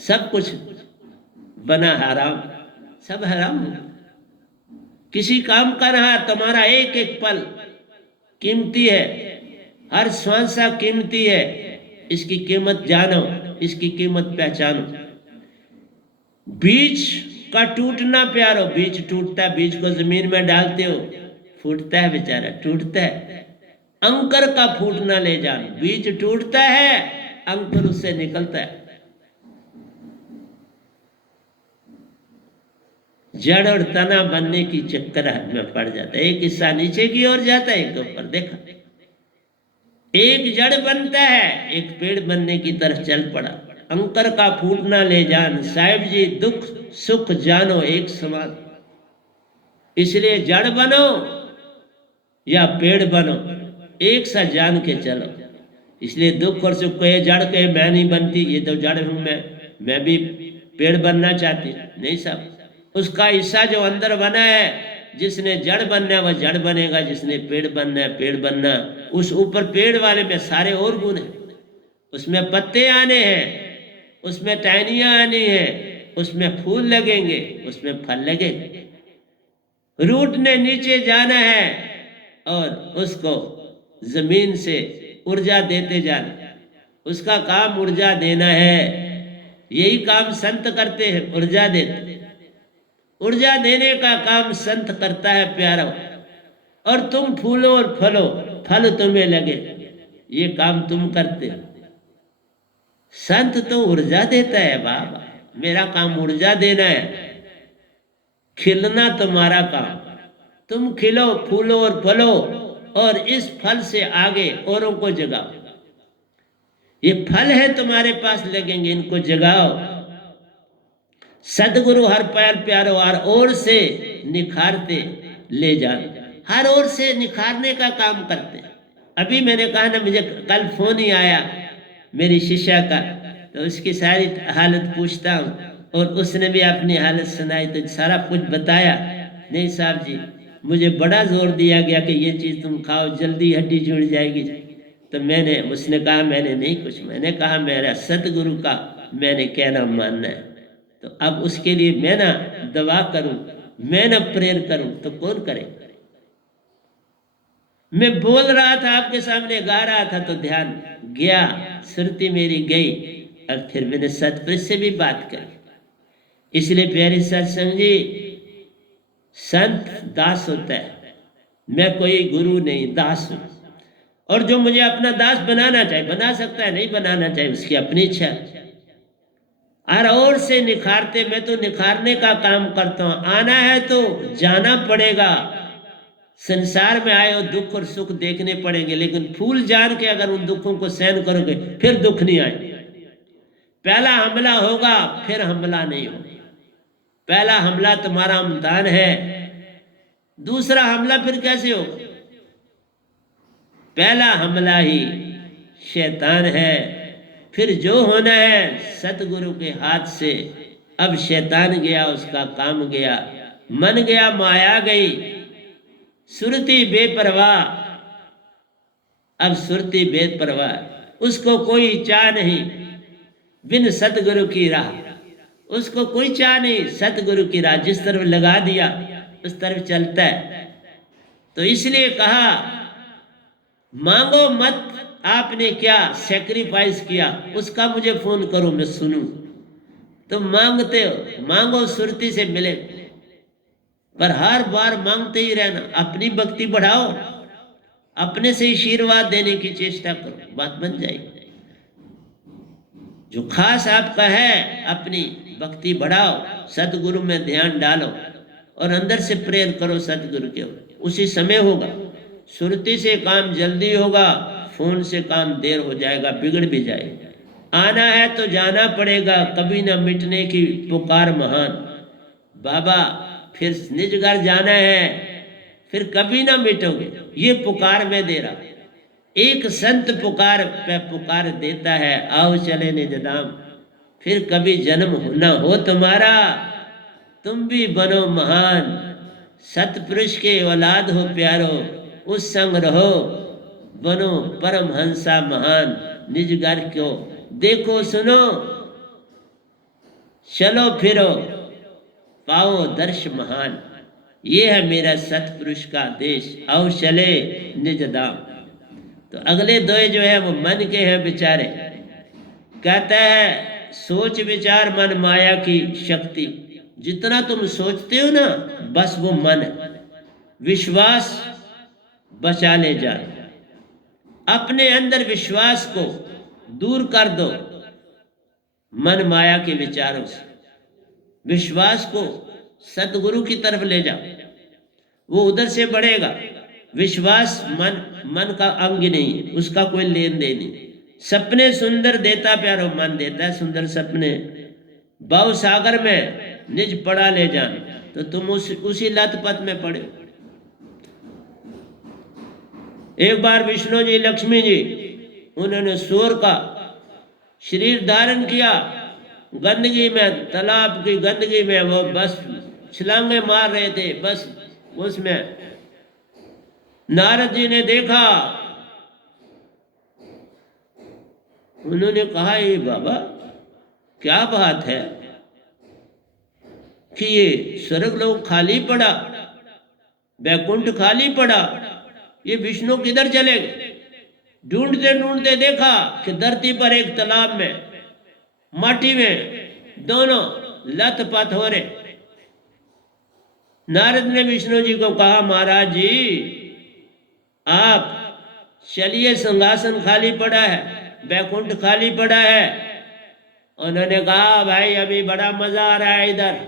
सब कुछ बना हराम, सब हराम हो। किसी काम का रहा, तुम्हारा एक एक पल कीमती है, हर श्वासा कीमती है। इसकी कीमत जानो, इसकी कीमत पहचानो। बीज का टूटना प्यारो, बीज टूटता है, बीज को जमीन में डालते हो फूटता है बेचारा, टूटता है। अंकुर का फूटना ले जानो, बीज टूटता है, अंकुर उससे निकलता है। जड़ और तना बनने की चक्कर में पड़ जाता है। एक हिस्सा नीचे की ओर जाता है, एक ऊपर। देखा, एक जड़ बनता है, एक पेड़ बनने की तरफ चल पड़ा। अंकुर का फूटना ले जान, साहिब जी दुख सुख जानो एक समान। इसलिए जड़ बनो या पेड़ बनो, एक सा जान के चलो। इसलिए दुख और सुख कहे, जड़ कहे मैं नहीं बनती, ये तो जड़ हूं मैं भी पेड़ बनना चाहती नहीं साहब। उसका हिस्सा जो अंदर बना है, जिसने जड़ बनना है वह जड़ बनेगा, जिसने पेड़ बनना है पेड़ बनना। उस ऊपर पेड़ वाले में सारे और गुण हैं, उसमें पत्ते आने हैं, उसमें टहनियां आनी है, उसमें फूल लगेंगे, उसमें फल लगेंगे। रूट ने नीचे जाना है और उसको जमीन से ऊर्जा देते जाना, उसका काम ऊर्जा देना है। यही काम संत करते हैं, ऊर्जा देते। ऊर्जा देने का काम संत करता है प्यारो। और तुम फूलो और फलो, फल तुम्हें लगे, ये काम तुम करते हो। संत तो ऊर्जा देता है बाबा, मेरा काम ऊर्जा देना है, खिलना तुम्हारा काम। तुम खिलो फूलो और फलो, और इस फल से आगे औरों को जगाओ। ये फल है तुम्हारे पास लगेंगे, इनको जगाओ। सदगुरु हर पैर प्यारो, हर ओर से निखारते ले जाओ। हर ओर से निखारने का काम करते। अभी मैंने कहा ना, मुझे कल फोन ही आया मेरी शिष्या का, तो उसकी सारी हालत पूछता हूँ, और उसने भी अपनी हालत सुनाई, तो सारा कुछ बताया। नहीं साहब जी, मुझे बड़ा जोर दिया गया कि ये चीज़ तुम खाओ, जल्दी हड्डी जुड़ जाएगी। तो उसने कहा मैंने नहीं कुछ, मैंने कहा मेरा सतगुरु का मैंने कहना मानना है। तो अब उसके लिए मैं ना दवा करूं, मैं ना प्रेयर करूं, तो कौन करे। मैं बोल रहा था आपके सामने, गा रहा था, तो ध्यान गया, सुरती मेरी गई, और फिर मैंने सतपुरुष से भी बात करी। इसलिए प्यारे सत्संग जी, संत दास होता है, मैं कोई गुरु नहीं, दास हूं। और जो मुझे अपना दास बनाना चाहे बना सकता है, नहीं बनाना चाहे उसकी अपनी इच्छा। हर ओर से निखारते, मैं तो निखारने का काम करता हूं। आना है तो जाना पड़ेगा। संसार में आए हो, दुख और सुख देखने पड़ेंगे, लेकिन फूल जान के अगर उन दुखों को सहन करोगे, फिर दुख नहीं आए। पहला हमला होगा, फिर हमला नहीं होगा। पहला हमला तुम्हारा इम्तिहान है, दूसरा हमला फिर कैसे होगा। पहला हमला ही शैतान है, फिर जो होना है सतगुरु के हाथ से। अब शैतान गया, उसका काम गया, मन गया, माया गई, सुरती बेपरवाह। अब सुरती बेपरवाह, उसको कोई चाह नहीं बिन सतगुरु की राह। उसको कोई चाह नहीं, सतगुरु की राह जिस तरफ लगा दिया उस तरफ चलता है। तो इसलिए कहा, मांगो मत आपने क्या सैक्रिफाइस किया, उसका मुझे फोन करो, मैं सुनूं। तुम मांगते हो, मांगो सुरती से मिले, पर हर बार मांगते ही रहना। अपनी भक्ति बढ़ाओ, अपने से आशीर्वाद देने की चेष्टा करो, बात बन जाएगी। जो खास आपका है, अपनी भक्ति बढ़ाओ, सतगुरु में ध्यान डालो, और अंदर से प्रेयर करो सतगुरु के। उसी समय होगा, सुरती से काम जल्दी होगा, फोन से काम देर हो जाएगा, बिगड़ भी जाएगा। आना है तो जाना पड़ेगा, कभी ना मिटने की पुकार महान। बाबा फिर निज घर जाना है, फिर कभी ना मिटोगे। ये पुकार मैं दे रहा हूं। एक संत पुकार पे पुकार देता है, आओ चले निज धाम, फिर कभी जन्म न हो तुम्हारा, तुम भी बनो महान। सतपुरुष के औलाद हो प्यारो, उस संग रहो, बनो परमहंसा महान। निज घर को देखो सुनो, चलो फिरो, पाओ दर्श महान। ये है मेरा सतपुरुष का देश, आओ चले निज धाम। तो अगले दो जो है वो मन के हैं बेचारे। कहता है सोच विचार मन माया की शक्ति। जितना तुम सोचते हो ना, बस वो मन है। विश्वास बचा ले जाए, अपने अंदर विश्वास को दूर कर दो मन माया के विचारों से। विश्वास को सतगुरु की तरफ ले जाओ, वो उधर से बढ़ेगा। विश्वास मन का अंग नहीं है, उसका कोई लेन देन नहीं। सपने सुंदर देता प्यारो, मन देता है सुंदर सपने। भव सागर में निज पड़ा ले जान, तो तुम उसी लत पथ में पड़े। एक बार विष्णु जी लक्ष्मी जी उन्होंने सूर का शरीर धारण किया, गंदगी में, तालाब की गंदगी में वो बस छलांगे मार रहे थे। बस उसमें नारद जी ने देखा, उन्होंने कहा ये बाबा क्या बात है कि ये स्वर्ग लोक खाली पड़ा, वैकुंठ खाली पड़ा, ये विष्णु किधर चले गए? ढूंढते ढूंढते देखा कि धरती पर एक तालाब में, माटी में दोनों लथपथ हो रहे। नारद ने विष्णु जी को कहा, महाराज जी आप चलिए, सिंहासन खाली पड़ा है, वैकुंठ खाली पड़ा है। उन्होंने कहा भाई अभी बड़ा मजा आ रहा है इधर,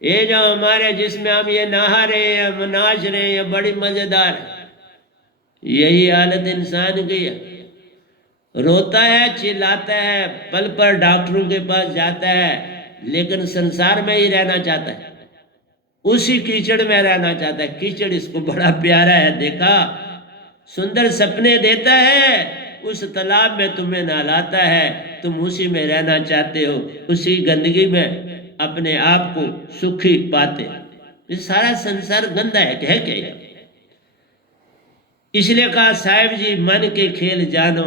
ये जो हमारे जिसमें हम ये नहा रहे हैं, हम नाच रहे हैं, ये बड़ी मजेदार है। यही हालत इंसान की है, रोता है, चिल्लाता है, पल पर डॉक्टरों के पास जाता है, लेकिन संसार में ही रहना चाहता है, उसी कीचड़ में रहना चाहता है। कीचड़ इसको बड़ा प्यारा है। देखा, सुंदर सपने देता है, उस तालाब में तुम्हें नहलाता है, तुम उसी में रहना चाहते हो, उसी गंदगी में अपने आप को सुखी पाते। ये सारा संसार गंदा है क्या? इसलिए कहा साहिब जी, मन के खेल जानो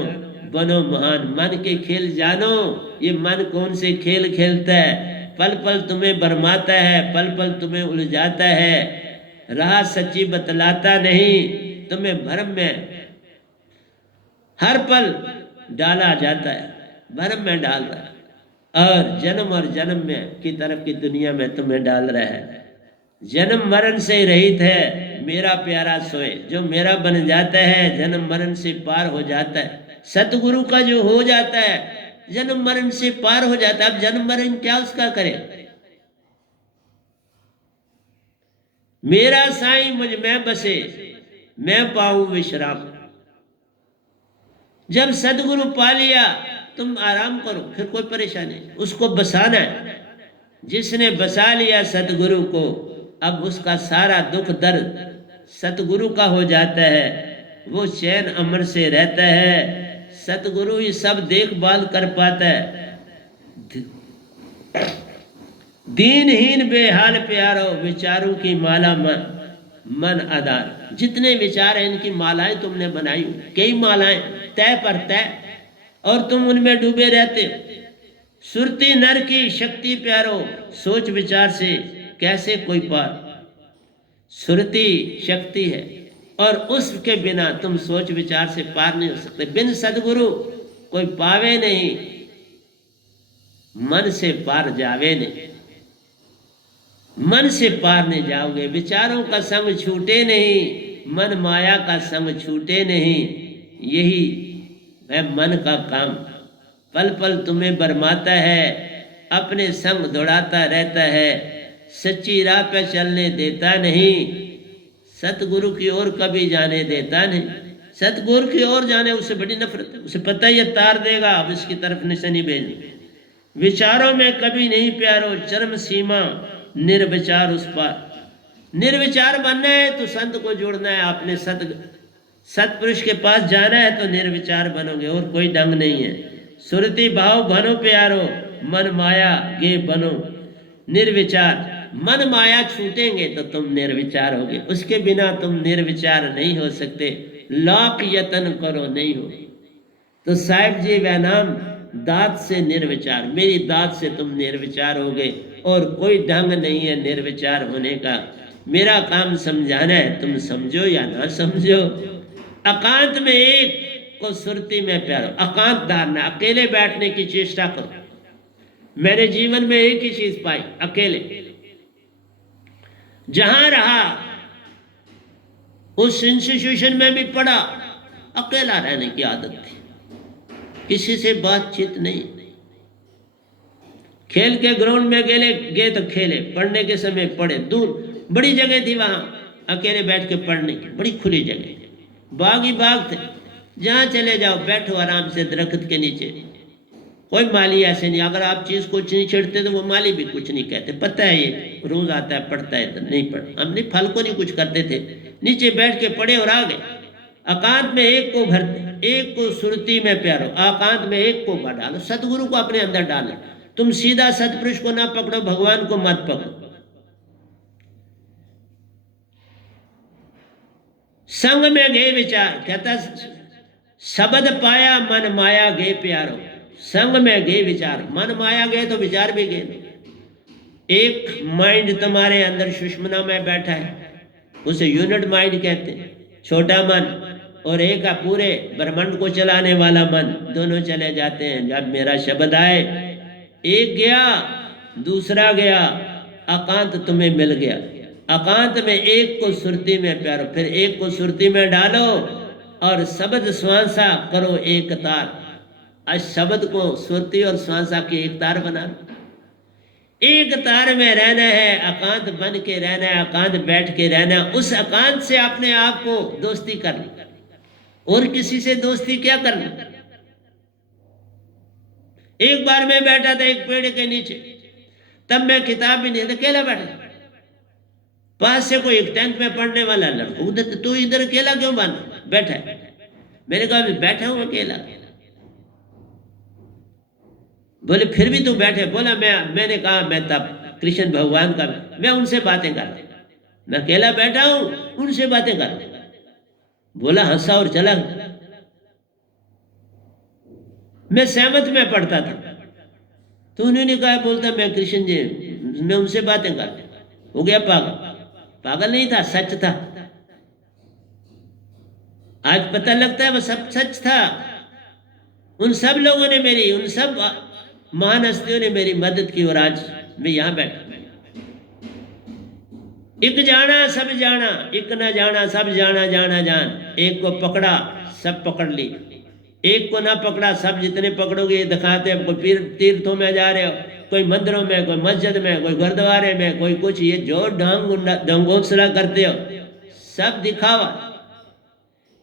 बनो महान। मन के खेल जानो, ये मन कौन से खेल खेलता है, पल पल तुम्हें भरमाता है, पल पल तुम्हें उलझाता है, राह सच्ची बतलाता नहीं, तुम्हें भ्रम में हर पल डाला जाता है, भ्रम में डाल रहा है, और जन्म में की तरफ की दुनिया में तुम्हें डाल रहा है। जन्म मरण से रहित है मेरा प्यारा सोए, जो मेरा बन जाता है जन्म मरण से पार हो जाता है। सतगुरु का जो हो जाता है जन्म मरण से पार हो जाता है। अब जन्म मरण क्या उसका करे? मेरा साईं मुझ में बसे, मैं पाऊं विश्राम। जब सदगुरु पा लिया तुम आराम करो, फिर कोई परेशानी नहीं। उसको बसाना है। जिसने बसा लिया सतगुरु को, अब उसका सारा दुख दर्द सतगुरु का हो जाता है, वो चैन अमर से रहता है। सतगुरु ही सब देखभाल कर पाता है। दीनहीन बेहाल प्यारो, विचारों की माला मन आधार। जितने विचार हैं इनकी मालाएं तुमने बनाई, कई मालाएं तय पर तय, और तुम उनमें डूबे रहते हो। सुरती नर की शक्ति प्यारो, सोच विचार से कैसे कोई पार। सुरती शक्ति है, और उसके बिना तुम सोच विचार से पार नहीं हो सकते। बिन सदगुरु कोई पावे नहीं, मन से पार जावे नहीं। मन से पार नहीं जाओगे, विचारों का संग छूटे नहीं, मन माया का संग छूटे नहीं। यही है मन का काम, पल पल तुम्हें बरमाता है, अपने संग दौड़ाता रहता है, सच्ची राह पे चलने देता नहीं, सतगुरु की ओर कभी जाने देता नहीं। सतगुरु की ओर जाने उससे बड़ी नफरत है। उसे पता ही तार देगा, अब इसकी तरफ निशानी भेजनी। विचारों में कभी नहीं प्यारो, चरम सीमा निर्विचार उस पर। निर्विचार बनना है तो संत को जोड़ना है, आपने सतपुरुष के पास जाना है तो निर्विचार बनोगे, और कोई ढंग नहीं है। सुरति भाव बनो प्यारो, मन माया गे बनो निर्विचार। मन माया छूटेंगे तो तुम निर्विचार होगे, उसके बिना तुम निर्विचार नहीं हो सकते। लाख यत्न करो नहीं हो। तो साहिब जी वह नाम दात से निर्विचार, मेरी दात से तुम निर्विचार होगे, और कोई ढंग नहीं है निर्विचार होने का। मेरा काम समझाना है, तुम समझो या ना समझो। एकांत में एक को सुरती में प्यारो, एकांत धारना, अकेले बैठने की चेष्टा करो। मैंने जीवन में एक ही चीज पाई, अकेले। जहां रहा उस इंस्टीट्यूशन में भी पढ़ा, अकेला रहने की आदत थी, किसी से बातचीत नहीं। खेल के ग्राउंड में गए तो खेले, पढ़ने के समय पढ़े। दूर बड़ी जगह थी, वहां अकेले बैठ के पढ़ने की बड़ी खुली जगह, बाग ही बाग थे, जहां चले जाओ बैठो आराम से दरख्त के नीचे। कोई माली ऐसे नहीं, अगर आप चीज कुछ नहीं छिड़ते तो वो माली भी कुछ नहीं कहते, पता है ये रोज आता है पढ़ता है, तो नहीं पढ़, हम नहीं फल को नहीं कुछ करते थे, नीचे बैठ के पढ़े और आ गए। एकांत में एक को भरते, एक को सुरती में प्यारो, एकांत में एक को भर डालो, सतगुरु को अपने अंदर डालो। तुम सीधा सतपुरुष को ना पकड़ो, भगवान को मत पकड़ो। संग में गए विचार, कहता शब्द पाया मन माया गए प्यारो। संग में गए विचार, मन माया गए तो विचार भी गए। एक माइंड तुम्हारे अंदर सुषुम्ना में बैठा है, उसे यूनिट माइंड कहते हैं, छोटा मन, और एक है पूरे ब्रह्मांड को चलाने वाला मन, दोनों चले जाते हैं। जब मेरा शब्द आए, एक गया दूसरा गया, एकांत तुम्हें मिल गया। एकांत में एक को सुरती में प्यारो, फिर एक को सुरती में डालो और शब्द श्वासा करो एक तार। आज शब्द को सुरती और श्वासा की एक तार बना, एक तार में रहना है, एकांत बन के रहना है, एकांत बैठ के रहना है। उस एकांत से अपने आप को दोस्ती करना, और किसी से दोस्ती क्या करना। एक बार मैं बैठा था एक पेड़ के नीचे, तब मैं किताब भी नहीं, अकेला बैठा, पास से कोई एक 10th में पढ़ने वाला लड़का, उधर तू इधर अकेला क्यों बैठा है? मैंने कहा बैठा हूं अकेला। बोले फिर भी तू बैठे? बोला मैंने कहा मैं तब कृष्ण भगवान का, मैं उनसे बातें कर, मैं अकेला बैठा हूं उनसे बातें कर। बोला हंसा और चला। मैं सहमत में पढ़ता था, तो उन्होंने कहा, बोलता मैं कृष्ण जी, मैं उनसे बातें कर। हो गया पागल। पागल नहीं था, सच था। आज पता लगता है वो सब सच था। उन सब लोगों ने मेरी, उन सब महान हस्तियों ने मेरी मदद की, और आज मैं यहां बैठा। एक जाना सब जाना, एक न जाना सब जाना, जाना जान। एक को पकड़ा सब पकड़ ली, एक को ना पकड़ा सब जितने पकड़ोगे ये दिखाते हैं। कोई तीर्थों में जा रहे हो, कोई मंदिरों में, कोई मस्जिद में, कोई गुरुद्वारे में, कोई कुछ, ये जो ढंगोसला करते हो सब दिखावा।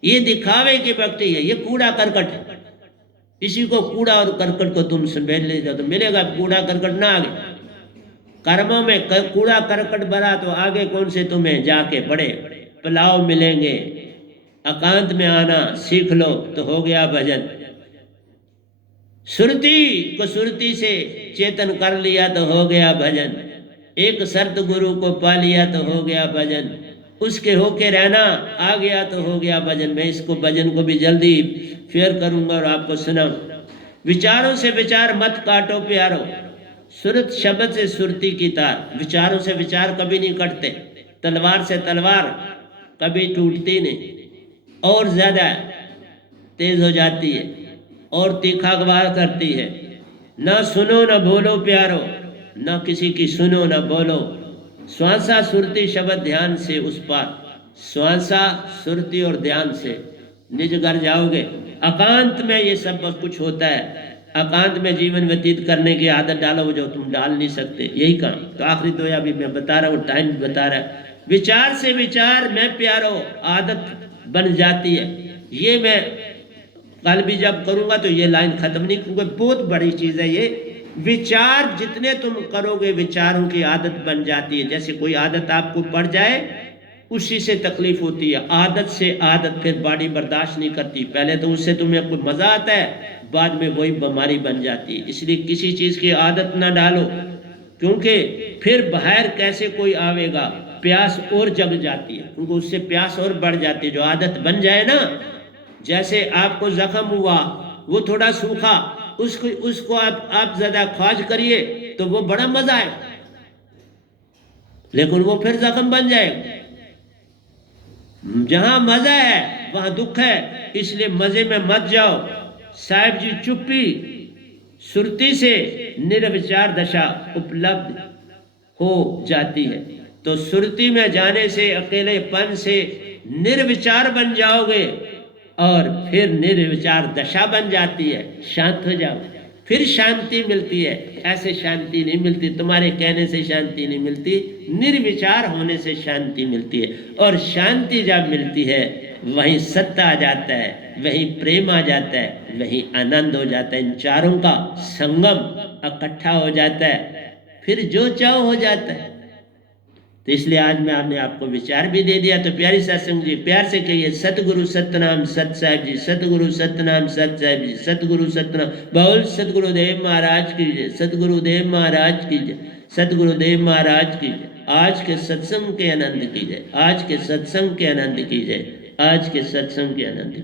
ये दिखावे की भक्ति है, ये कूड़ा करकट है। इसी को कूड़ा और करकट को तुम संभेल ले जाओ तो मिलेगा कूड़ा करकट ना। आगे कर्मों में कूड़ा करकट भरा तो आगे कौन से तुम्हें जाके बड़े पुलाव मिलेंगे। एकांत में आना सीख लो तो हो गया भजन। सुरती को सुरती से चेतन कर लिया तो हो गया भजन। एक शर्त गुरु को पा लिया तो हो गया भजन। उसके होके रहना आ गया तो हो गया भजन। मैं इसको भजन को भी जल्दी शेयर करूंगा और आपको सुनाऊं। विचारों से विचार मत काटो प्यारो, सुरत शब्द से सुरती की तार। विचारों से विचार कभी नहीं कटते, तलवार से तलवार कभी टूटती नहीं, और ज्यादा तेज हो जाती है और तीखा वार करती है। ना सुनो न बोलो प्यारो, न किसी की सुनो न बोलो। श्वासा सुरती शब्द ध्यान से उस पार। श्वासा सुरती और ध्यान से निज घर जाओगे। एकांत में ये सब कुछ होता है। एकांत में जीवन व्यतीत करने की आदत डालो जो तुम डाल नहीं सकते, यही काम। तो आखिरी तो अभी मैं बता रहा हूँ, टाइम बता रहा है। विचार से विचार मैं प्यारो आदत बन जाती है। ये मैं कल भी जब करूँगा तो ये लाइन खत्म नहीं, क्योंकि बहुत बड़ी चीज़ है ये। विचार जितने तुम करोगे विचारों की आदत बन जाती है। जैसे कोई आदत आपको पड़ जाए उसी से तकलीफ होती है। आदत से आदत फिर बॉडी बर्दाश्त नहीं करती। पहले तो उससे तुम्हें कोई मजा आता है, बाद में वही बीमारी बन जाती है। इसलिए किसी चीज की आदत ना डालो, क्योंकि फिर बाहर कैसे कोई आवेगा, प्यास और जग जाती है, क्योंकि उससे प्यास और बढ़ जाती है। जो आदत बन जाए ना, जैसे आपको जख्म हुआ, वो थोड़ा सूखा, उसको उसको आप ज्यादा ख्वाज करिए तो वो बड़ा मजा है, लेकिन वो फिर जख्म बन जाएगा। जहां मजा है वहां दुख है, इसलिए मजे में मत जाओ। साहिब जी, चुप्पी सुरती से निर्विचार दशा उपलब्ध हो जाती है। तो सुरती में जाने से, अकेलेपन से निर्विचार बन जाओगे और फिर निर्विचार दशा बन जाती है, शांत हो जाओ, फिर शांति मिलती है। ऐसे शांति नहीं मिलती, तुम्हारे कहने से शांति नहीं मिलती, निर्विचार होने से शांति मिलती है। और शांति जब मिलती है वहीं सत्य आ जाता है, वहीं प्रेम आ जाता है, वहीं आनंद हो जाता है। इन चारों का संगम इकट्ठा हो जाता है, फिर जो चाहो हो जाता है। तो इसलिए आज मैं आपने आपको विचार भी दे दिया। तो प्यारी सत्संग जी, प्यार से कहिए सतगुरु सतनाम सत साहिब जी, सतगुरु सतनाम सत साहिब जी, सतगुरु सतनाम। बोल सतगुरुदेव महाराज की जय, सतगुरुदेव महाराज की जय, सतगुरुदेव महाराज की जय। आज के सत्संग के आनंद की जय, आज के सत्संग के आनंद की जय, आज के सत्संग के आनंद की।